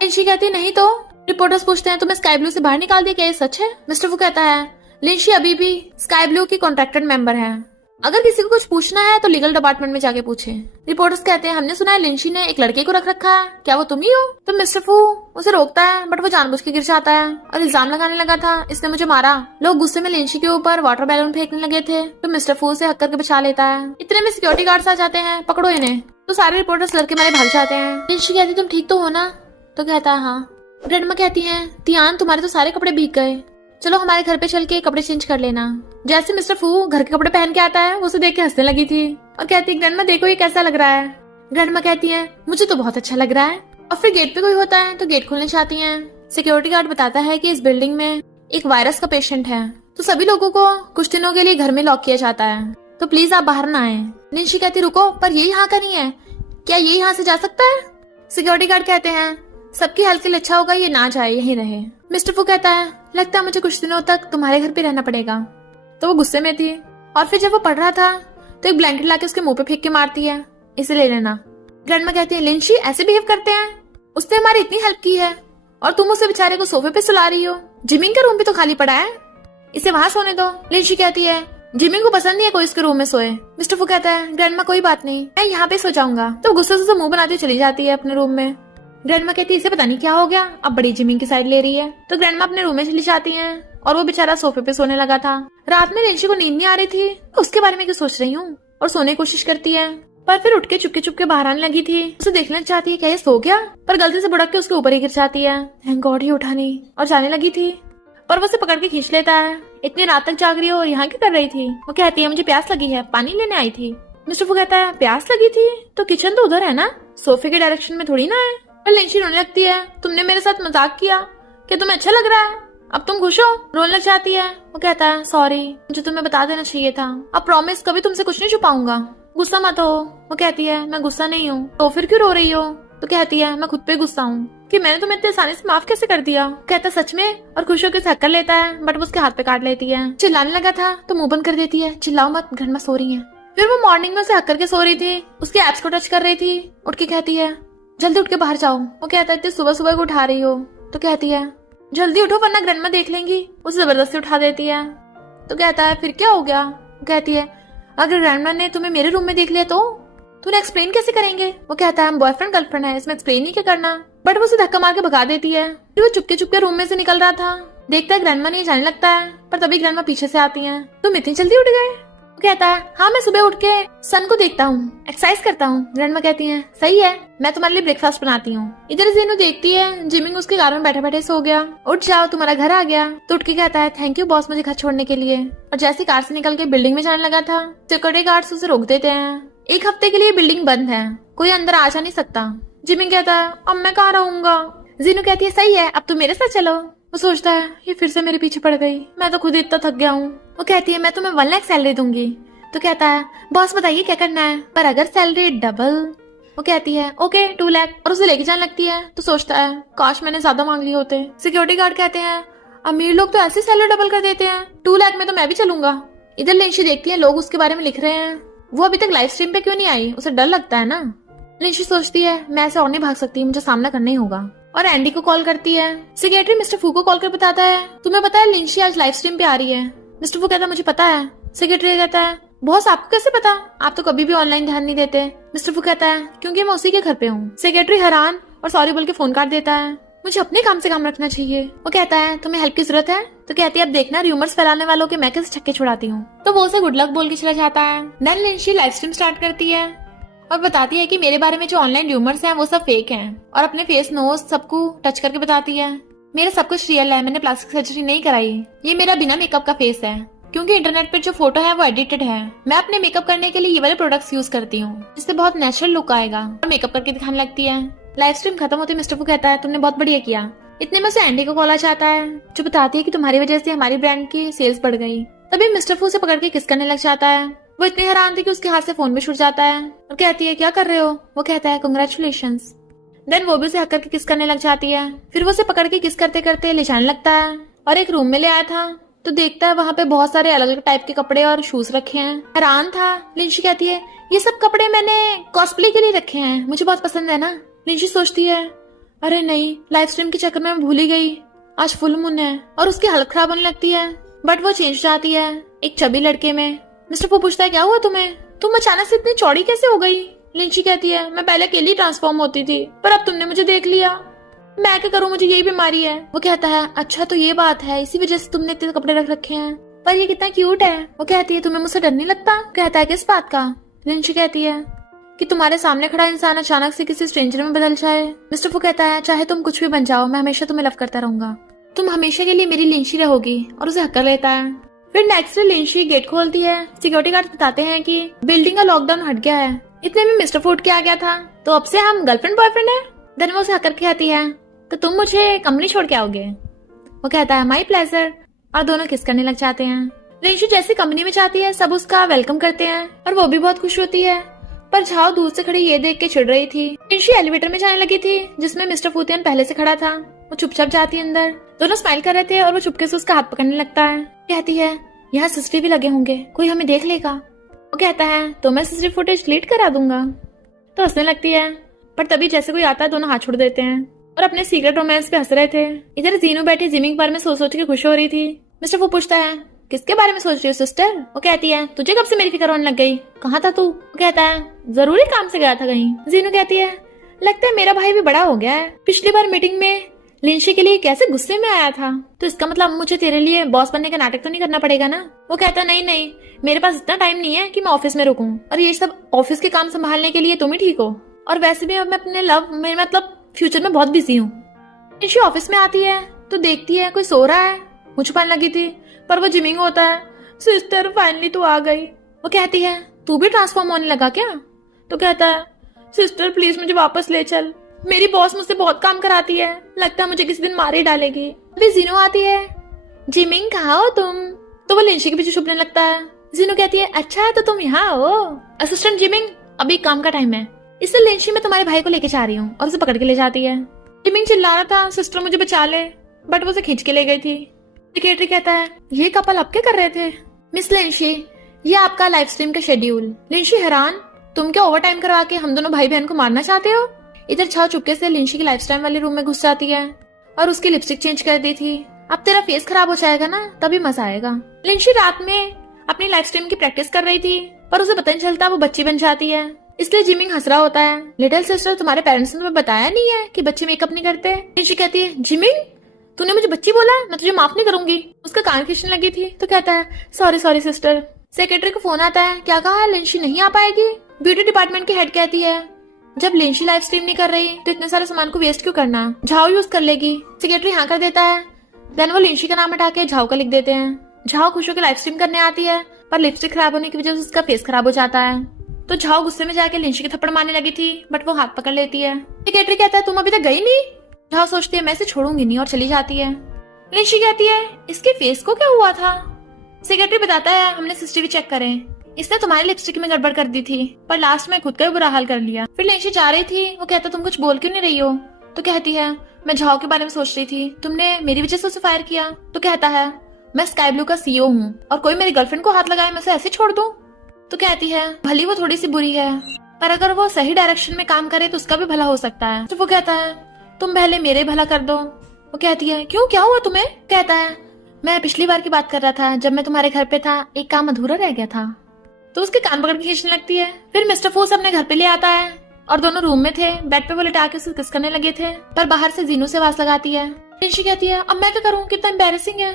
लिंशी कहती है, नहीं तो। रिपोर्टर्स पूछते हैं, तुम्हें स्काई ब्लू से बाहर निकाल दिया, क्या ये सच है। मिस्टर फू कहता है, लिंशी अभी भी स्काई ब्लू की कॉन्ट्रैक्टेड मेंबर है, अगर किसी को कुछ पूछना है तो लीगल डिपार्टमेंट में जाके पूछे। रिपोर्टर्स कहते हैं हमने सुना है लिंशी ने एक लड़के को रख रखा है, क्या वो तुम ही हो? तो मिस्टर फू उसे रोकता है बट वो जानबूझ के गिर जाता है और इल्जाम लगाने लगा था इसने मुझे मारा। लोग गुस्से में लिंशी के ऊपर वाटर बैलून फेंकने लगे थे तो मिस्टर फू उसे हक करके बचा लेता है। इतने में सिक्योरिटी गार्ड्स आ जाते हैं, पकड़ो इन्हें। तो सारे रिपोर्टर्स लड़के मारे भाग जाते हैं। लिंशी कहती तुम ठीक तो हो ना? तो कहता है हाँ। ग्रैंडमा कहती है तियान तुम्हारे तो सारे कपड़े भीग गए, चलो हमारे घर पे चल के कपड़े चेंज कर लेना। जैसे मिस्टर फू घर के कपड़े पहन के आता है वो उसे देख के हंसने लगी थी और कहती है ग्रैंडमा देखो ये कैसा लग रहा है। ग्रैंडमा कहती है मुझे तो बहुत अच्छा लग रहा है। और फिर गेट पे कोई होता है तो गेट खोलने चाहती है। सिक्योरिटी गार्ड बताता है कि इस बिल्डिंग में एक वायरस का पेशेंट है तो सभी लोगों को कुछ दिनों के लिए घर में लॉक किया जाता है, तो प्लीज आप बाहर ना आए। लिंशी कहती रुको पर ये यहाँ का नहीं है, क्या ये यहाँ से जा सकता है? सिक्योरिटी गार्ड कहते हैं सबकी हेल्थ के लिए अच्छा होगा ये ना जाए यहीं रहे। मिस्टर फू कहता है लगता है मुझे कुछ दिनों तक तुम्हारे घर पे रहना पड़ेगा। तो वो गुस्से में थी और फिर जब वो पढ़ रहा था तो एक ब्लैंकेट लाके उसके मुंह पे फेंक के मारती है, इसे ले लेना। ग्रैंडमा कहती है लिंशी ऐसे बिहेव करते हैं, उसने हमारी इतनी हेल्प की है और तुम उसे बेचारे को सोफे पे सुला रही हो। जिमिंग का रूम भी तो खाली पड़ा है, इसे वहां सोने दो। लिंशी कहती है जिमिंग को पसंद नहीं है कोई इसके रूम में सोए। मिस्टर फू कहता है ग्रैंडमा कोई बात नहीं मैं यहाँ पे सो जाऊंगा। तो गुस्से से मुंह बनाती चली जाती है अपने रूम में। ग्रैंडमा कहती है इसे पता नहीं क्या हो गया, अब बड़ी जिमिंग की साइड ले रही है। तो ग्रैंडमा अपने रूम में चली जाती हैं और वो बेचारा सोफे पे सोने लगा था। रात में लिंशी को नींद नहीं आ रही थी, उसके बारे में क्यों सोच रही हूँ और सोने की कोशिश करती है पर फिर उठ के चुपके चुपके बाहर आने लगी थी। उसे देखना चाहती है क्या ये सो गया, पर गलती से बुड़क के उसके ऊपर ही गिर जाती है। थैंक गॉड ये उठा नहीं और जाने लगी थी पर वो उसे पकड़ के खींच लेता है। इतनी रात तक जाग रही हो और यहाँ क्या कर रही थी? वो कहती है मुझे प्यास लगी है, पानी लेने आई थी। मिस्टर फू कहता है प्यास लगी थी तो किचन तो उधर है ना, सोफे के डायरेक्शन में थोड़ी ना है। पर लिंशी रोने लगती है तुमने मेरे साथ मजाक किया, क्या तुम्हें अच्छा लग रहा है, अब तुम खुश हो? रोने लग जाती है। वो कहता है सॉरी मुझे तुम्हें बता देना चाहिए था, अब प्रॉमिस कभी तुमसे कुछ नहीं छुपाऊंगा, गुस्सा मत हो। वो कहती है मैं गुस्सा नहीं हूँ। तो फिर क्यों रो रही हो? तो कहती है मैं खुद पे गुस्सा हूँ कि मैंने तुम्हें इतने आसानी से माफ कैसे कर दिया। कहता सच में, और खुश होकर हक कर लेता है बट वो उसके हाथ पे काट लेती है। चिल्लाने लगा था तो मुंह बंद कर देती है, चिल्लाओ मत ग्रैंडमा सो रही है। फिर वो मॉर्निंग में उसे हक करके सो रही थी, उसके एब्स को टच कर रही थी। उठ के कहती है जल्दी उठ के बाहर जाओ। वो कहता है इतनी सुबह सुबह को उठा रही हो? तो कहती है जल्दी उठो वरना ग्रैंडमा देख लेंगी। उसे जबरदस्ती उठा देती है। तो कहता है फिर क्या हो गया? वो कहती है अगर ग्रैंडमा ने तुम्हें मेरे रूम में देख लिया तो तूने एक्सप्लेन कैसे करेंगे? वो कहता है हम बॉयफ्रेंड गर्लफ्रेंड है, इसमें एक्सप्लेन ही क्या करना। बट वो उसे धक्का मार के भगा देती है। फिर वो चुपके चुपके रूम में से निकल रहा था, देखता है ग्रैंडमा नहीं जाने लगता है पर तभी ग्रैंडमा पीछे से आती है। तुम इतनी जल्दी उठ गए? वो कहता है हाँ मैं सुबह उठ के सन को देखता हूँ, एक्सरसाइज करता हूँ। ग्रैंडमा कहती है सही है मैं तुम्हारे लिए ब्रेकफास्ट बनाती हूँ। इधर जीनू देखती है जिमिंग उसके कार में बैठे बैठे सो गया। उठ जाओ तुम्हारा घर आ गया। तो उठ के कहता है थैंक यू बॉस मुझे घर छोड़ने के लिए। और जैसे कार से निकल के बिल्डिंग में जाने लगा था सिक्योरिटी गार्ड्स उसे रोक देते हैं। एक हफ्ते के लिए बिल्डिंग बंद है, कोई अंदर आ जा नहीं सकता। जिमिंग कहता है अब मैं कहाँ रहूंगा? जीनू कहती है सही है अब तुम मेरे साथ चलो। वो सोचता है ये फिर से मेरे पीछे पड़ गई, मैं तो खुद इतना थक गया हूँ। वो कहती है मैं तुम्हें 1 लाख सैलरी दूंगी। तो कहता है बॉस बताइए क्या करना है, पर अगर सैलरी डबल। वो कहती है ओके 2 लाख और उसे लेके जाने लगती है। तो सोचता है काश मैंने ज्यादा मांग लिए होते। सिक्योरिटी गार्ड कहते हैं अमीर लोग तो ऐसे सैलरी डबल कर देते हैं, 2 लाख में तो मैं भी चलूंगा। इधर लिंशी देखती है लोग उसके बारे में लिख रहे हैं, वो अभी तक लाइव स्ट्रीम पे क्यों नहीं आई, उसे डर लगता है ना। लिंशी सोचती है मैं ऐसे और नहीं भाग सकती, मुझे सामना करना ही होगा। और एंडी को कॉल करती है। सेक्रेटरी मिस्टर फू को कॉल कर बताता है तुम्हें पता है लिंशी आज लाइव स्ट्रीम पे आ रही है। मिस्टर फू कहता है मुझे पता है। सेक्रेटरी कहता है बॉस आपको कैसे पता, आप तो कभी भी ऑनलाइन ध्यान नहीं देते। मिस्टर फू कहता है क्योंकि मैं उसी के घर पे हूँ। सेक्रेटरी हैरान और सॉरी बोल के फोन काट देता है, मुझे अपने काम से काम रखना चाहिए। वो कहता है तुम्हें हेल्प की जरूरत है? तो कहती है अब देखना र्यूमर्स फैलाने वालों के मैं कैसे छक्के छुड़ाती हूँ। तो वो उसे गुड लक बोल के चला जाता है। देन लिंशी लाइव स्ट्रीम स्टार्ट करती है और बताती है कि मेरे बारे में जो ऑनलाइन र्यूमर्स हैं वो सब फेक हैं और अपने फेस नोज सबको टच करके बताती है मेरा सब कुछ रियल है, मैंने प्लास्टिक सर्जरी नहीं कराई, ये मेरा बिना मेकअप का फेस है क्योंकि इंटरनेट पे जो फोटो है वो एडिटेड है। मैं अपने मेकअप करने के लिए ये वाले प्रोडक्ट्स यूज करती हूँ जिससे बहुत नेचुरल लुक आएगा। और मेकअप करके दिखाने लगती है। लाइव स्ट्रीम खत्म होते मिस्टर फू कहता है तुमने बहुत बढ़िया किया। इतने में से एंडी को कॉल आ जाता है जो बताती है कि तुम्हारी वजह से हमारी ब्रांड की सेल्स बढ़ गई। तभी मिस्टर फू से पकड़ के किस करने लग जाता है। वो इतनी हैरान थी कि उसके हाथ से फोन भी छूट जाता है और कहती है क्या कर रहे हो? वो कहता है कांग्रेचुलेशंस। देन वो भी उसे हक करके किस करने लग जाती है। फिर वो उसे पकड़ के किस करते करते ले जाने लगता है और एक रूम में ले आया था तो देखता है वहाँ पे बहुत सारे अलग अलग टाइप के कपड़े और शूज रखे हैं। हैरान था। लिंशी कहती है ये सब कपड़े मैंने कॉस्प्ले के लिए रखे हैं, मुझे बहुत पसंद है ना। लिंशी सोचती है अरे नहीं लाइव स्ट्रीम के चक्कर में मैं भूल ही गई, आज फुल मून है। और उसकी हालत खराब होने लगती है बट वो चेंज जाती है एक चबी लड़के में मिस्टर फू पूछता है क्या हुआ तुम्हें, तुम अचानक से इतनी चौड़ी कैसे हो गई। लिंशी कहती है मैं पहले अकेली ट्रांसफॉर्म होती थी, पर अब तुमने मुझे देख लिया, मैं क्या करूं, मुझे यही बीमारी है। वो कहता है अच्छा तो ये बात है, इसी वजह से तुमने इतने कपड़े रख रखे हैं, पर ये कितना क्यूट है। वो कहती है तुम्हें मुझसे डर नहीं लगता। कहता है किस बात का। लिंशी कहती है कि तुम्हारे सामने खड़ा इंसान अचानक से किसी स्ट्रेंजर में बदल जाए। मिस्टर फू कहता है चाहे तुम कुछ भी बन जाओ, मैं हमेशा तुम्हें लव करता रहूंगा, तुम हमेशा के लिए मेरी लिंशी रहोगी, और उसे हक कर लेता है। फिर नेक्स्ट डे लिंशी गेट खोलती है। सिक्योरिटी गार्ड बताते हैं कि बिल्डिंग का लॉकडाउन हट गया है, इतने में मिस्टर फूड के आ गया था, तो अब से हम गर्लफ्रेंड बॉयफ्रेंड है। देन वो उसे हक करके आती है तो तुम मुझे कंपनी छोड़ के आओगे। वो कहता है माई प्लेजर, और दोनों किस करने लग जाते हैं। लिंशी जैसे कंपनी में जाती है सब उसका वेलकम करते हैं और वो भी बहुत खुश होती है, पर झाओ दूर से खड़ी ये देख के चिढ़ रही थी। लिंशी एलिवेटर में जाने लगी थी जिसमें मिस्टर फूतियन पहले से खड़ा था। वो चुपचाप जाती है अंदर, दोनों स्माइल कर रहे थे और वो चुपके से उसका हाथ पकड़ने लगता है। कहती है यहाँ सीसीटीवी लगे होंगे, कोई हमें देख लेगा। वो कहता है तो मैं सीसीटीवी फुटेज डिलीट करा दूंगा। तो हंसने लगती है, पर तभी जैसे कोई आता है दोनों हाथ छोड़ देते हैं और अपने सीक्रेट रोमांस पे हंस रहे थे। इधर जीनू बैठी जिमी के बारे में सोच सोच के खुश हो रही थी। मिस्टर फू पूछता है किसके बारे में सोच रही हो सिस्टर। वो कहती है तुझे कब से मेरी फिक्र होने लग गई, कहाँ था तू। वो कहता है जरूरी काम से गया था कहीं। जीनू कहती है लगता है मेरा भाई भी बड़ा हो गया है, पिछली बार मीटिंग में लिंशी के लिए कैसे गुस्से में आया था, तो इसका मतलब मुझे तेरे लिए बॉस बनने का नाटक तो नहीं करना पड़ेगा ना। वो कहता नहीं नहीं, मेरे पास इतना टाइम नहीं है कि मैं ऑफिस में रुकूं, और ये सब ऑफिस के काम संभालने के लिए तुम ही ठीक हो, और वैसे भी अब मैं अपने लव में मतलब फ्यूचर में बहुत बिजी हूँ। लिंशी ऑफिस में आती है तो देखती है कोई सो रहा है। वो छुपाने लगी थी पर वो जिमिंग होता है। सिस्टर फाइनली तू आ गई। वो कहती है तू भी ट्रांसफॉर्म होने लगा क्या। तो कहता है सिस्टर प्लीज मुझे वापस ले चल, मेरी बॉस मुझसे बहुत काम कराती है, लगता है मुझे किसी दिन मार ही डालेगी। अभी जीनो आती है, जिमिंग कहाँ हो तुम। तो वो लिंशी के पीछे छुपने लगता है। जीनो कहती है अच्छा है तो तुम यहाँ हो। असिस्टेंट जिमिंग अभी काम का टाइम है, इसलिए लिंशी मैं तुम्हारे भाई को लेके जा रही हूँ, और उसे पकड़ के ले जाती है। जिमिंग चिल्ला रहा था सिस्टर मुझे बचा ले, बट वो उसे खींच के ले गई थी। सेक्रेटरी कहता है ये कपल अब क्या कर रहे थे। मिस लिंशी ये आपका लाइव स्ट्रीम का शेड्यूल। लिंशी हैरान, तुम क्या ओवर टाइम करवा के हम दोनों भाई बहन को मारना चाहते हो। इधर छाव चुपके से लिंशी की लाइफ स्टाइल वाले रूम में घुस जाती है और उसकी लिपस्टिक चेंज कर दी थी। अब तेरा फेस खराब हो जाएगा ना, तभी मजा आएगा। लिंशी रात में अपनी लाइव स्ट्रीम की प्रैक्टिस कर रही थी, पर उसे पता नहीं चलता वो बच्ची बन जाती है, इसलिए जिमिंग हंस रहा होता है। लिटिल सिस्टर तुम्हारे पेरेंट्स ने तुम्हें बताया नहीं है कि बच्चे मेकअप नहीं करते। लिंशी कहती है जिमिंग तूने मुझे बच्ची बोला, मैं तुझे माफ नहीं करूंगी। उसका कान खींचने लगी थी तो कहता है सॉरी सॉरी सिस्टर। सेक्रेटरी को फोन आता है, क्या कहा लिंशी नहीं आ पाएगी। ब्यूटी डिपार्टमेंट की हेड कहती है जब लिंशी लाइव स्ट्रीम नहीं कर रही तो इतने सारे सामान को वेस्ट क्यों करना, झाओ यूज कर लेगी। सेक्रेटरी हाँ कर देता है। देन वो लिंशी का नाम हटा के झाओ का लिख देते हैं। झाओ खुश होकर लाइव स्ट्रीम करने आती है, पर लिपस्टिक खराब होने की वजह से उसका फेस खराब हो जाता है। तो झाओ गुस्से में जाके लिंशी के थप्पड़ मारने लगी थी, बट वो हाथ पकड़ लेती है। सेक्रेटरी कहता है तुम अभी तक गई नहीं। झाओ सोचती है मैं इसे छोड़ूंगी नहीं और चली जाती है। लिंशी कहती है इसके फेस को क्या हुआ था। सेक्रेटरी बताता है हमने सीसीटीवी चेक करे, इसने तुम्हारी लिपस्टिक में गड़बड़ कर दी थी, पर लास्ट में खुद का भी बुरा हाल कर लिया। फिर लिंशी जा रही थी, वो कहता तुम कुछ बोल क्यों नहीं रही हो। तो कहती है मैं झाओ के बारे में सोच रही थी, तुमने मेरी वजह से उसे फायर किया। तो कहता है मैं स्काई ब्लू का सीईओ हूँ, और कोई मेरी गर्लफ्रेंड को हाथ लगाए मैं उसे ऐसे छोड़ दूं। तो कहती है भली वो थोड़ी सी बुरी है, पर अगर वो सही डायरेक्शन में काम करे तो उसका भी भला हो सकता है। तो वो कहता है तुम पहले मेरे भला कर दो। वो कहती है क्यों क्या हुआ तुम्हें। कहता है मैं पिछली बार की बात कर रहा था, जब मैं तुम्हारे घर पे था एक काम अधूरा रह गया था। तो उसके कान पकड़ के खींचने लगती है। फिर मिस्टर फोर्स अपने घर पे ले आता है और दोनों रूम में थे, बेड पे वो लिटा के उसे किस करने लगे थे, पर बाहर से जीनू से आवाज लगाती है। लिंशी कहती है अब मैं क्या करूँ, कितना एम्बैरेसिंग है,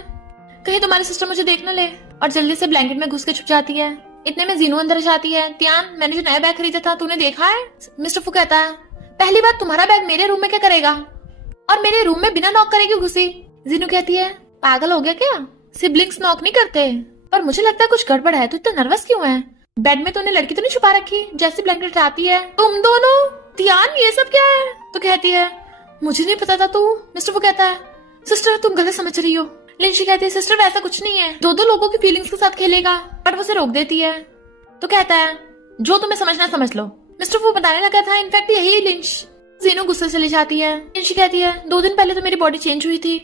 कहीं तुम्हारी सिस्टर मुझे देख न ले, और जल्दी से ब्लैंकेट में घुस के छुप जाती है। इतने में जीनू अंदर जाती है। त्यान मैंने जो नया बैग खरीदा था तूने देखा है। मिस्टर फू कहता है पहली बात तुम्हारा बैग मेरे रूम में क्या करेगा, और मेरे रूम में बिना नॉक करे क्यों घुसी। जीनू कहती है पागल हो गया क्या, सिबलिंग्स नॉक नहीं करते, पर मुझे लगता है कुछ गड़बड़ है, तू इतना नर्वस क्यों है। बेड में तूने लड़की तो नहीं छुपा रखी, जैसे ब्लैंकेट आती है तुम दोनों। त्यान ये सब क्या है। तो कहती है मुझे नहीं पता था तू। मिस्टर वो कहता है सिस्टर तुम गलत समझ रही हो। लिंशी कहती है सिस्टर वैसा कुछ नहीं है, दो लोगों की फीलिंग्स के साथ खेलेगा, पर वो उसे रोक देती है। तो कहता है जो तुम्हें समझना समझ लो। मिस्टर वो बताने लगा था इनफैक्ट यही लिंच। जीनू गुस्से चली जाती है। लिंशी कहती है 2 दिन पहले तो मेरी बॉडी चेंज हुई थी,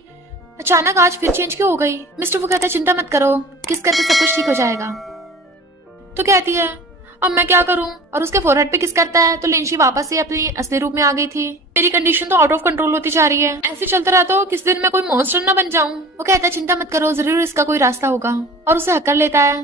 अचानक आज फिर चेंज क्यों हो गई। मिस्टर वो कहता है चिंता मत करो, किस करके सब कुछ ठीक हो जाएगा। तो कहती है अब मैं क्या करूं, और उसके फोरहेड पे किस करता है। तो लिंशी वापस से अपनी असली रूप में आ गई थी। मेरी कंडीशन तो आउट ऑफ कंट्रोल होती जा रही है, ऐसे चलता रहा तो किस दिन मैं कोई मॉन्स्टर ना बन जाऊं। वो कहता है चिंता मत करो, जरूर इसका कोई रास्ता होगा, और उसे हक कर लेता है।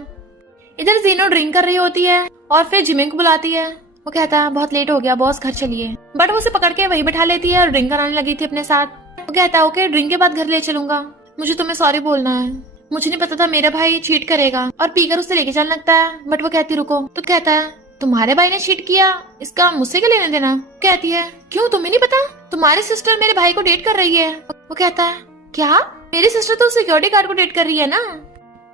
इधर जीनो ड्रिंक कर रही होती है और फिर जिमिंग को बुलाती है। वो कहता है बहुत लेट हो गया बॉस, घर चलिए। बट वो उसे पकड़ के वही बैठा लेती है और ड्रिंक कराने लगी थी अपने साथ। वो कहता है ओके, ड्रिंक के बाद घर ले चलूंगा, मुझे तुम्हें सॉरी बोलना है, मुझे नहीं पता था मेरा भाई चीट करेगा। और पीकर उसे लेके चलने लगता है। बट वो कहती रुको। तो कहता है तुम्हारे भाई ने चीट किया, इसका मुझसे क्या लेना देना। कहती है क्यों, तुम्हें नहीं पता तुम्हारी सिस्टर मेरे भाई को डेट कर रही है। वो कहता है क्या, मेरी सिस्टर तो सिक्योरिटी गार्ड को डेट कर रही है ना,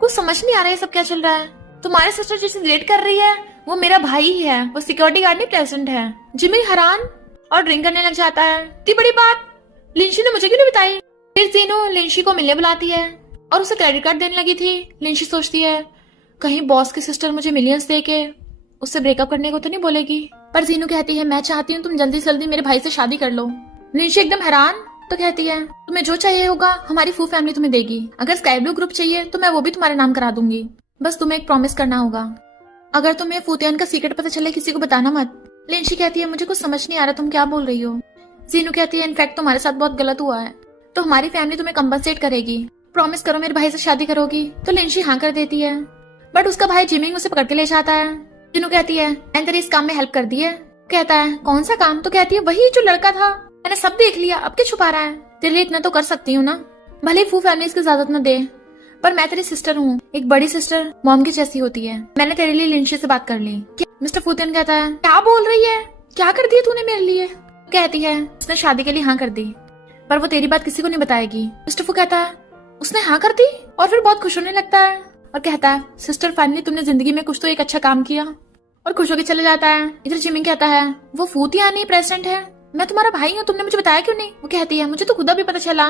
कुछ समझ नहीं आ रहा है सब क्या चल रहा है। तुम्हारी सिस्टर जिसे डेट कर रही है वो मेरा भाई ही है, वो सिक्योरिटी गार्ड नहीं प्रेजेंट है। जिमी हैरान और ड्रिंक करने लग जाता है। इतनी बड़ी बात लिंशी ने मुझे क्यों नहीं बताई। फिर जीनो लिंशी को मिलने बुलाती है और उसे क्रेडिट कार्ड देने लगी थी। लिंशी सोचती है कहीं बॉस की सिस्टर मुझे मिलियंस दे के उससे ब्रेकअप करने को तो नहीं बोलेगी। पर जीनो कहती है मैं चाहती हूँ तुम जल्दी से जल्दी मेरे भाई से शादी कर लो। लिंशी एकदम हैरान। तो कहती है तुम्हें जो चाहिए होगा हमारी फुल फैमिली तुम्हें देगी, अगर स्काई ब्लू ग्रुप चाहिए तो मैं वो भी तुम्हारे नाम करा दूंगी, बस तुम्हें एक प्रॉमिस करना होगा, अगर तुम्हें फूतियान का सीक्रेट पता चले किसी को बताना मत। लिंशी कहती है मुझे कुछ समझ नहीं आ रहा तुम क्या बोल रही हो। जीनू कहती है इनफैक्ट तुम्हारे साथ बहुत गलत हुआ है तो हमारी फैमिली तुम्हें कंपनसेट करेगी, प्रॉमिस करो मेरे भाई से शादी करोगी। तो लिंशी हाँ कर देती है। बट उसका भाई जिमिंग उसे पकड़ के ले जाता है। जीनू कहती है मैंने तेरी इस काम में हेल्प कर दी है। कहता है कौन सा काम। तो कहती है वही जो लड़का था, मैंने सब देख लिया, अब क्या छुपा रहा है, तेरे लिए इतना तो कर सकती हूँ ना, भले ही फू फैमिली इसकी इजाजत न दे, पर मैं तेरी सिस्टर हूँ, एक बड़ी सिस्टर मॉम की जैसी होती है, मैंने तेरे लिए लिंशी से बात कर ली। मिस्टर फूतियन कहता है क्या बोल रही है, क्या कर दिया तूने मेरे लिए। कहती है उसने शादी के लिए हाँ कर दी पर वो तेरी बात किसी को नहीं बताएगी। मिस्टर फू कहता है उसने हाँ कर दी और फिर बहुत खुश होने लगता है और कहता है सिस्टर फाइनली तुमने जिंदगी में कुछ तो एक अच्छा काम किया, और खुश होकर चले जाता है। इधर जिमिंग कहता है वो फूतियानी प्रेसिडेंट है, मैं तुम्हारा भाई हूँ, तुमने मुझे बताया क्यों नहीं। वो कहती है मुझे तो खुदा भी पता चला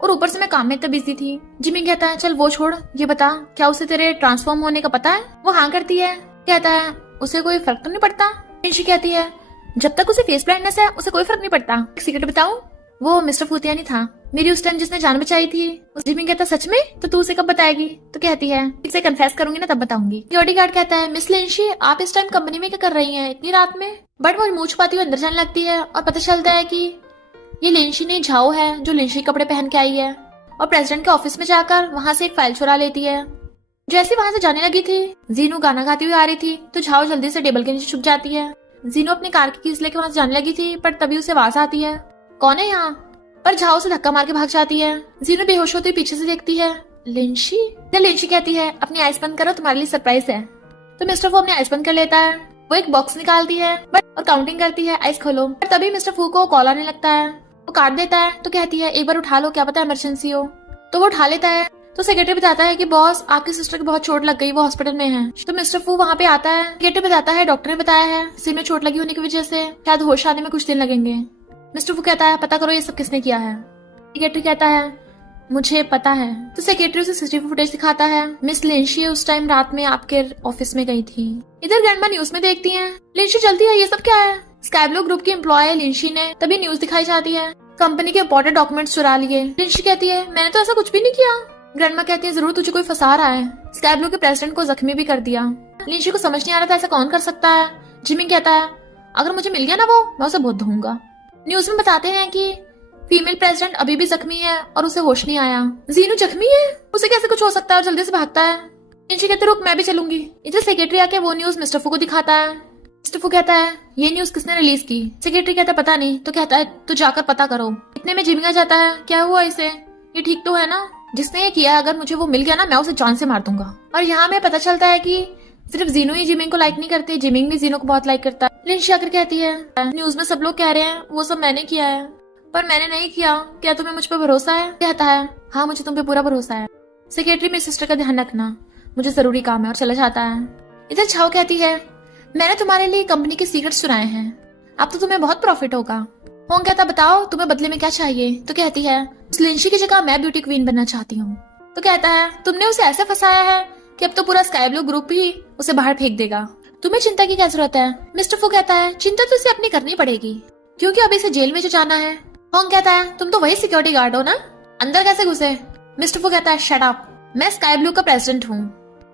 और ऊपर से मैं काम में इतना बिजी थी। जिमिंग कहता है चल वो छोड़, ये बता क्या उसे तेरे ट्रांसफॉर्म होने का पता है। वो हाँ करती है। कहता है उसे कोई फर्क तो नहीं पड़ता। लिंशी कहती है जब तक उसे फेस ब्लाइंडनेस है उसे कोई फर्क नहीं पड़ता। एक सीक्रेट बताऊं, वो मिस्टर फूतियानी था मेरी उस टाइम जिसने जान बचाई थी। जिमिंग कहता सच में, तो तू उसे कब बताएगी। तो कहती है इसे कन्फेस करूंगी ना तब बताऊंगी। सिक्योरिटी गार्ड कहता है मिस लिंशी आप इस टाइम कंपनी में क्या कर रही हैं इतनी रात में। बट वो मुंह छुपाती हुई अंदर जाने लगती है और पता चलता है कि ये लिंशी नहीं झाओ है जो लिंशी कपड़े पहन के आई है, और प्रेसिडेंट के ऑफिस में जाकर वहां से एक फाइल चुरा लेती है। जैसे वहां से जाने लगी थी जीनू गाना गाती हुई आ रही थी तो झाओ जल्दी से टेबल के नीचे छुप जाती है। जीनू अपनी कार की कीज लेके वहां से जाने लगी थी पर तभी उसे आवाज आती है कौन है यहाँ, पर झाओ से धक्का मार के भाग जाती है। जीनू बेहोश होती पीछे से देखती है लिंशी। लिंशी कहती है अपनी आइस बंद करो तुम्हारे लिए सरप्राइज है। तो मिस्टर फू अपनी आइस बंद कर लेता है। वो एक बॉक्स निकालती है और काउंटिंग करती है आइस खोलो, पर तभी मिस्टर फू को कॉल आने लगता है। वो काट देता है तो कहती है एक बार उठा लो क्या पता इमरजेंसी हो। तो वो उठा लेता है तो सेक्रेटरी बताता है कि बॉस आपकी सिस्टर की बहुत चोट लग गई, वो हॉस्पिटल में है। तो मिस्टर फू वहाँ पे आता है। सेक्रेटरी बताता है डॉक्टर ने बताया है सिर में चोट लगी होने की वजह से शायद होश आने में कुछ दिन लगेंगे। मिस्टर फू कहता है पता करो ये सब किसने किया है। सेक्रेटरी कहता है मुझे पता है। तो सेक्रेटरी उसे सीसीटीवी फुटेज दिखाता है। मिस लिंशी उस टाइम रात में आपके ऑफिस में गई थी। इधर ग्रैंडमा न्यूज में देखती हैं लिंशी जल्दी है, ये सब क्या है। स्काई ब्लू ग्रुप की एम्प्लॉय लिंशी ने तभी न्यूज दिखाई जाती है कंपनी के इंपॉर्टेंट डॉक्यूमेंट्स चुरा लिए। लिंशी कहती है मैंने तो ऐसा कुछ भी नहीं किया। ग्रैंडमा कहती है जरूर तुझे कोई फंसा रहा है, स्काई ब्लू के प्रेसिडेंट को जख्मी भी कर दिया। लिंशी को समझ नहीं आ रहा था ऐसा कौन कर सकता है। जिमिंग कहता है अगर मुझे मिल गया ना वो मैं उसे बहुत धूंगा। न्यूज में बताते हैं कि फीमेल प्रेसिडेंट अभी भी जख्मी है और उसे होश नहीं आया। जीनू जख्मी है, उसे कैसे कुछ हो सकता है और जल्दी से भागता है। लिंशी कहते रुक मैं भी चलूंगी। इधर सेक्रेटरी आके वो न्यूज मिस्टर फू को दिखाता है। मिस्टर फू कहता है ये न्यूज किसने रिलीज की। सेक्रेटरी कहता है पता नहीं। तो कहता है तो जाकर पता करो। इतने में जिमिंग आ जाता है क्या हुआ इसे, ये ठीक तो है ना, जिसने ये किया अगर मुझे वो मिल गया ना मैं उसे जान से मार दूंगा। और यहाँ में पता चलता है कि सिर्फ जीनू ही जिमिंग को लाइक नहीं करती, जिमिंग भी जीनू को बहुत लाइक करता है। लिंशी आकर कहती है न्यूज में सब लोग कह रहे हैं वो सब मैंने किया है पर मैंने नहीं किया, क्या तुम्हें मुझ पर भरोसा है। कहता है हाँ मुझे तुम पे पूरा भरोसा है। सेक्रेटरी मेरी सिस्टर का ध्यान रखना, मुझे जरूरी काम है, और चला जाता है। इधर झाओ कहती है मैंने तुम्हारे लिए कंपनी के सीक्रेट सुनाए हैं, अब तो तुम्हें बहुत प्रॉफिट होगा। होंग कहता बताओ तुम्हें बदले में क्या चाहिए। तो कहती है उस लिंशी की जगह मैं ब्यूटी क्वीन बनना चाहती हूँ। तो कहता है तुमने उसे ऐसे फंसाया है कि अब तो पूरा स्काई ब्लू ग्रुप ही उसे बाहर फेंक देगा, तुम्हें चिंता की क्या जरूरत है। मिस्टर फू कहता है चिंता तो इसे अपनी करनी पड़ेगी क्योंकि अभी इसे जेल में जो जाना है। होंग कहता है तुम तो वही सिक्योरिटी गार्ड हो ना, अंदर कैसे घुसे। मिस्टर फू कहता है शट अप, मैं स्काई ब्लू का प्रेसिडेंट हूँ।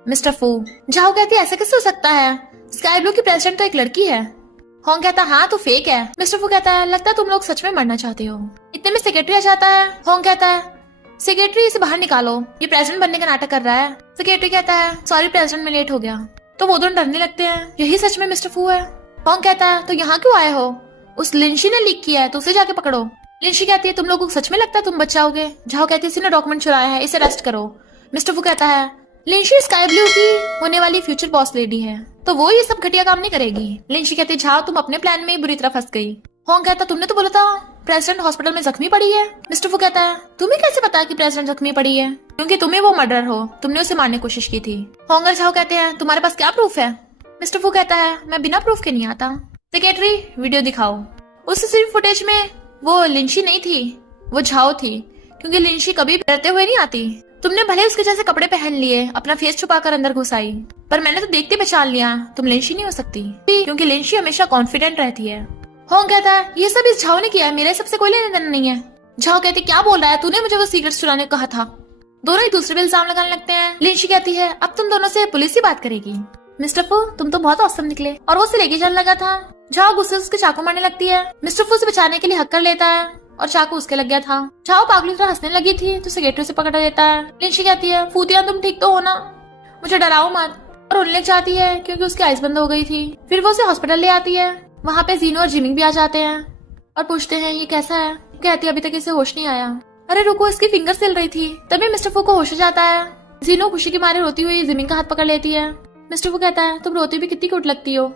मिस्टर फू झाओ कहती है ऐसा कैसे हो सकता है, स्काई ब्लू की प्रेसिडेंट तो एक लड़की है। होंग कहता है हाँ तो फेक है। मिस्टर फू कहता है लगता है तुम लोग सच में मरना चाहते हो। इतने में सेक्रेटरी आ जाता है। होंग कहता है सेक्रेटरी इसे बाहर निकालो, ये प्रेसिडेंट बनने का नाटक कर रहा है। सेक्रेटरी कहता है सॉरी प्रेसिडेंट मैं लेट हो गया। तो वो दोनों डरने लगते हैं, यही सच में मिस्टर फू है। होंग कहता है तो यहाँ क्यों आए हो? उस लिंशी ने लीक किया है तो उसे जाके पकड़ो। लिंशी कहती है तुम लोगों को सच में लगता है तुम बच जाओगे? झाओ कहती है इसी ने डॉक्यूमेंट चुराया है, इसे अरेस्ट करो। मिस्टर फू कहता है लिंशी स्काई ब्लू की होने वाली फ्यूचर बॉस लेडी है, तो वो ये सब घटिया काम नहीं करेगी। लिंशी कहती है झाओ तुम अपने प्लान में ही बुरी तरह फंस गई। होंग कहता तुमने तो बोला था प्रेसिडेंट हॉस्पिटल में जख्मी पड़ी है। मिस्टर फू कहता है तुम्हें कैसे पता कि प्रेसिडेंट जख्मी पड़ी है? क्योंकि तुम ही वो मर्डर हो, तुमने उसे मारने की कोशिश की थी। होंग और झाओ कहते हैं तुम्हारे पास क्या प्रूफ है? मिस्टर फू कहता है मैं बिना प्रूफ के नहीं आता। सेक्रेटरी वीडियो दिखाओ। उस सीसीटीवी फुटेज में वो लिंशी नहीं थी, वो झाओ थी, क्योंकि लिंशी कभी डरते हुए नहीं आती। तुमने भले उसके जैसे कपड़े पहन लिए, अपना फेस छुपाकर अंदर घुस आई, पर मैंने तो देखते पहचान लिया तुम लिंशी नहीं हो सकती, क्योंकि लिंशी हमेशा कॉन्फिडेंट रहती है। होंग कहता है ये सब इस झाओ ने किया है, मेरे सबसे कोई लेने देना नहीं है। झाओ कहती क्या बोल रहा है, तूने मुझे वो सीक्रेट चुराने को कहा था। दोनों एक दूसरे पे इल्जाम लगाने लगते हैं। लिंशी कहती है अब तुम दोनों से पुलिस ही बात करेगी। मिस्टर फू तुम तो बहुत औसम निकले, और वो उसे लेके जाने लगा था। झाओ गुस्से से उसके चाकू मारने लगती है। मिस्टर फू से बचाने के लिए हक कर लेता है और चाकू उसके लग गया था। झाओ पागली तरह हंसने लगी थी तो सेक्रेटरी से पकड़ लेता है। लिंशी कहती है फूतिया तुम ठीक तो हो ना, मुझे डराओ मत, और रोने लग जाती है क्योंकि उसकी आइज बंद हो गई थी। फिर वो उसे हॉस्पिटल ले आती है। वहाँ पे जीनो और जिमिंग भी आ जाते हैं और पूछते हैं ये कैसा है। कहती है अभी तक इसे होश नहीं आया। अरे रुको, इसकी फिंगर सिल रही थी। तभी मिस्टर फू को होश हो जाता है। जीनो खुशी के मारे रोती हुई जिमिंग का हाथ पकड़ लेती है। मिस्टर फू कहता है तुम रोती भी कितनी क्यूट लगती हो।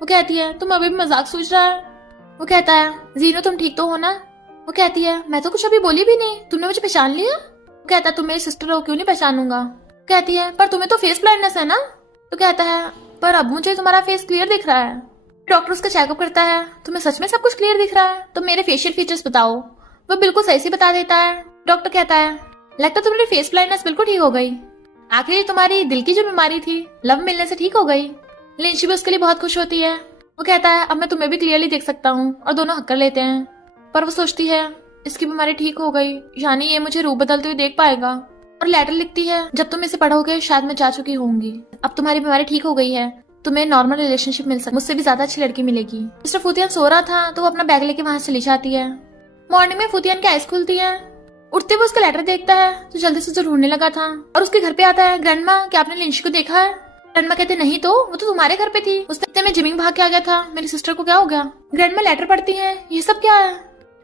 वो कहती है तुम अभी भी मजाक सूझ रहा है। वो कहता है जीनो तुम ठीक तो हो ना? वो कहती है मैं तो कुछ अभी बोली भी नहीं, तुमने मुझे पहचान लिया? वो कहता है तुम मेरी सिस्टर हो, क्यों नहीं पहचानूंगा। कहती है पर तुम्हें तो फेस ब्लाइंडनेस है ना? तो कहता है पर अब मुझे तुम्हारा फेस क्लियर दिख रहा है। डॉक्टर उसका चेकअप करता है, तुम्हें सच में सब कुछ क्लियर दिख रहा है, तो मेरे फेशियल फीचर्स बताओ। वो बिल्कुल सही से बता देता है। डॉक्टर कहता है लगता तुम्हारी फेस ब्लाइंडनेस बिल्कुल ठीक हो गई, आखिर तुम्हारी दिल की जो बीमारी थी लव मिलने से ठीक हो गई। लिंशी भी उसके लिए बहुत खुश होती है। वो कहता है अब मैं तुम्हें भी क्लियरली देख सकता हूँ, और दोनों हक कर लेते हैं। पर वो सोचती है इसकी बीमारी ठीक हो गई, यानी ये मुझे रूप बदलते हुए देख पाएगा। और लेटर लिखती है जब तुम इसे पढ़ोगे शायद मैं जा चुकी होंगी, अब तुम्हारी बीमारी ठीक हो गई है, तुम्हें नॉर्मल रिलेशनशिप मिल सकती, मुझसे भी ज्यादा अच्छी लड़की मिलेगी। मिस्टर फूतियान सो रहा था तो वो अपना बैग लेके वहां चली जाती है। मॉर्निंग में फूतियान की आइज खुलती है। उठते हुए उसका लेटर देखता है तो जल्दी से उसे ढूंढने लगा था, और उसके घर पे आता है। ग्रैंडमा क्या आपने लिंशी को देखा है? ग्रैंडमा कहते नहीं तो वो तो तुम्हारे घर पे थी, उस हफ्ते में जिमिंग भाग के आ गया था, मेरी सिस्टर को क्या हो गया? ग्रैंडमा लेटर पढ़ती है, ये सब क्या है?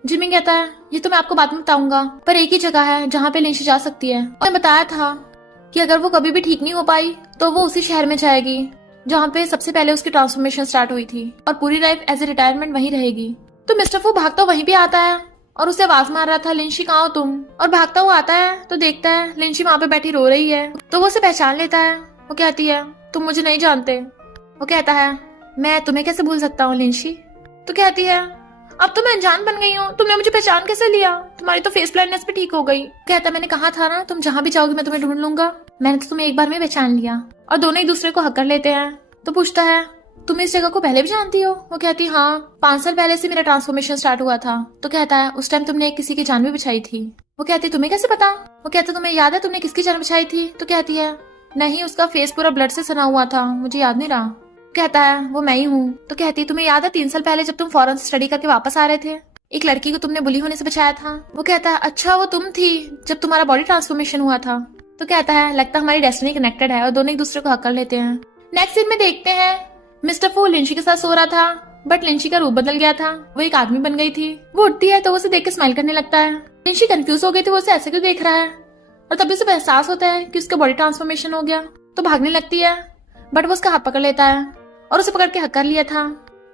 जिमिंग कहता है ये तो मैं आपको बाद में बताऊंगा, पर एक ही जगह है जहाँ पे लिंशी जा सकती है। उसने बताया था कि अगर वो कभी भी ठीक नहीं हो पाई तो वो उसी शहर में जाएगी जहाँ पे सबसे पहले उसकी ट्रांसफॉर्मेशन स्टार्ट हुई थी, और पूरी लाइफ एज ए रिटायरमेंट वहीं रहेगी। तो मिस्टर फू भागता वहीं पे आता है और उसे आवाज मार रहा था लिंशी कहाँ हो तुम? और भागता हुआ आता है तो देखता है लिंशी वहाँ पे बैठी रो रही है, तो वो उसे पहचान लेता है। वो कहती है तुम मुझे नहीं जानते। वो कहता है मैं तुम्हें कैसे भूल सकता हूँ लिंशी? तो कहती है अब तो मैं अनजान बन गई हूँ, तुमने मुझे पहचान कैसे लिया? तुम्हारी तो फेस ब्लाइंडनेस भी ठीक हो गई। कहता मैंने कहा था ना तुम जहाँ भी जाओगी मैं तुम्हें ढूंढ लूंगा, मैंने तो तुम्हें एक बार में पहचान लिया। और दोनों एक दूसरे को हक कर लेते हैं। तो पूछता है तुम इस जगह को पहले भी जानती हो? वो कहती हाँ 5 साल पहले से मेरा ट्रांसफॉर्मेशन स्टार्ट हुआ था। तो कहता है उस टाइम तुमने किसी की जान भी बचाई थी। वो कहती तुम्हें कैसे पता? वो कहता तुम्हें याद है तुमने किसकी जान बचाई थी? तो कहती है नहीं उसका फेस पूरा ब्लड से सना हुआ था, मुझे याद नहीं रहा। कहता है वो मैं ही हूँ। तो कहती तुम्हें याद है 3 साल पहले जब तुम फॉरेन से स्टडी करके वापस आ रहे थे, एक लड़की को तुमने बुली होने से बचाया था? वो कहता है अच्छा वो तुम थी जब तुम्हारा बॉडी ट्रांसफॉर्मेशन हुआ था। तो कहता है लगता हमारी डेस्टिनी कनेक्टेड है, और दोनों एक दूसरे को हक कर लेते हैं। नेक्स्ट सीन में देखते हैं मिस्टर फू लिंशी के साथ सो रहा था, बट लिंशी का रूप बदल गया था, वो एक आदमी बन गई थी। वो उठती है तो वो उसे देख के स्माइल करने लगता है। लिंशी कंफ्यूज हो गई थी वो उसे ऐसे क्यों देख रहा है, और तभी उसे एहसास होता है कि उसका बॉडी ट्रांसफॉर्मेशन हो गया। तो भागने लगती है, बट वो उसका हाथ पकड़ लेता है और उसे पकड़ के हक कर लिया था।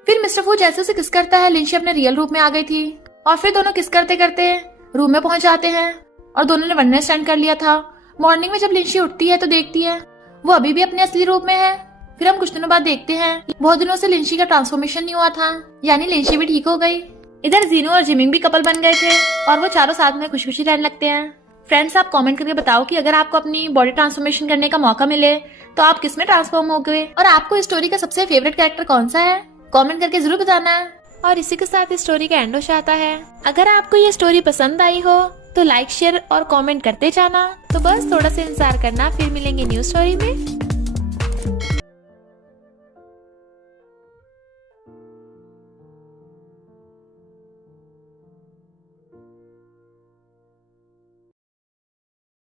फिर मिस्टर फू जैसे उसे किस करता है, लिंशी अपने रियल रूप में आ गई थी, और फिर दोनों किस करते करते रूम में पहुंच जाते हैं, और दोनों ने वन नाइट स्टैंड कर लिया था। मॉर्निंग में जब लिंशी उठती है तो देखती है वो अभी भी अपने असली रूप में है। फिर हम कुछ दिनों बाद देखते हैं बहुत दिनों से लिंशी का ट्रांसफॉर्मेशन नहीं हुआ था, यानी लिंशी भी ठीक हो गई। इधर जीनो और जिमिंग भी कपल बन गए थे, और वो चारों साथ में खुशी खुशी रहने लगते हैं। फ्रेंड्स आप कमेंट करके बताओ कि अगर आपको अपनी बॉडी ट्रांसफॉर्मेशन करने का मौका मिले तो आप किस में ट्रांसफॉर्म हो गए, और आपको इस स्टोरी का सबसे फेवरेट कैरेक्टर कौन सा है, कमेंट करके जरूर बताना है। और इसी के साथ इस स्टोरी का एंड हो जाता है। अगर आपको ये स्टोरी पसंद आई हो तो लाइक शेयर और कमेंट करते जाना। तो बस थोड़ा सा इंतजार करना, फिर मिलेंगे न्यू स्टोरी में।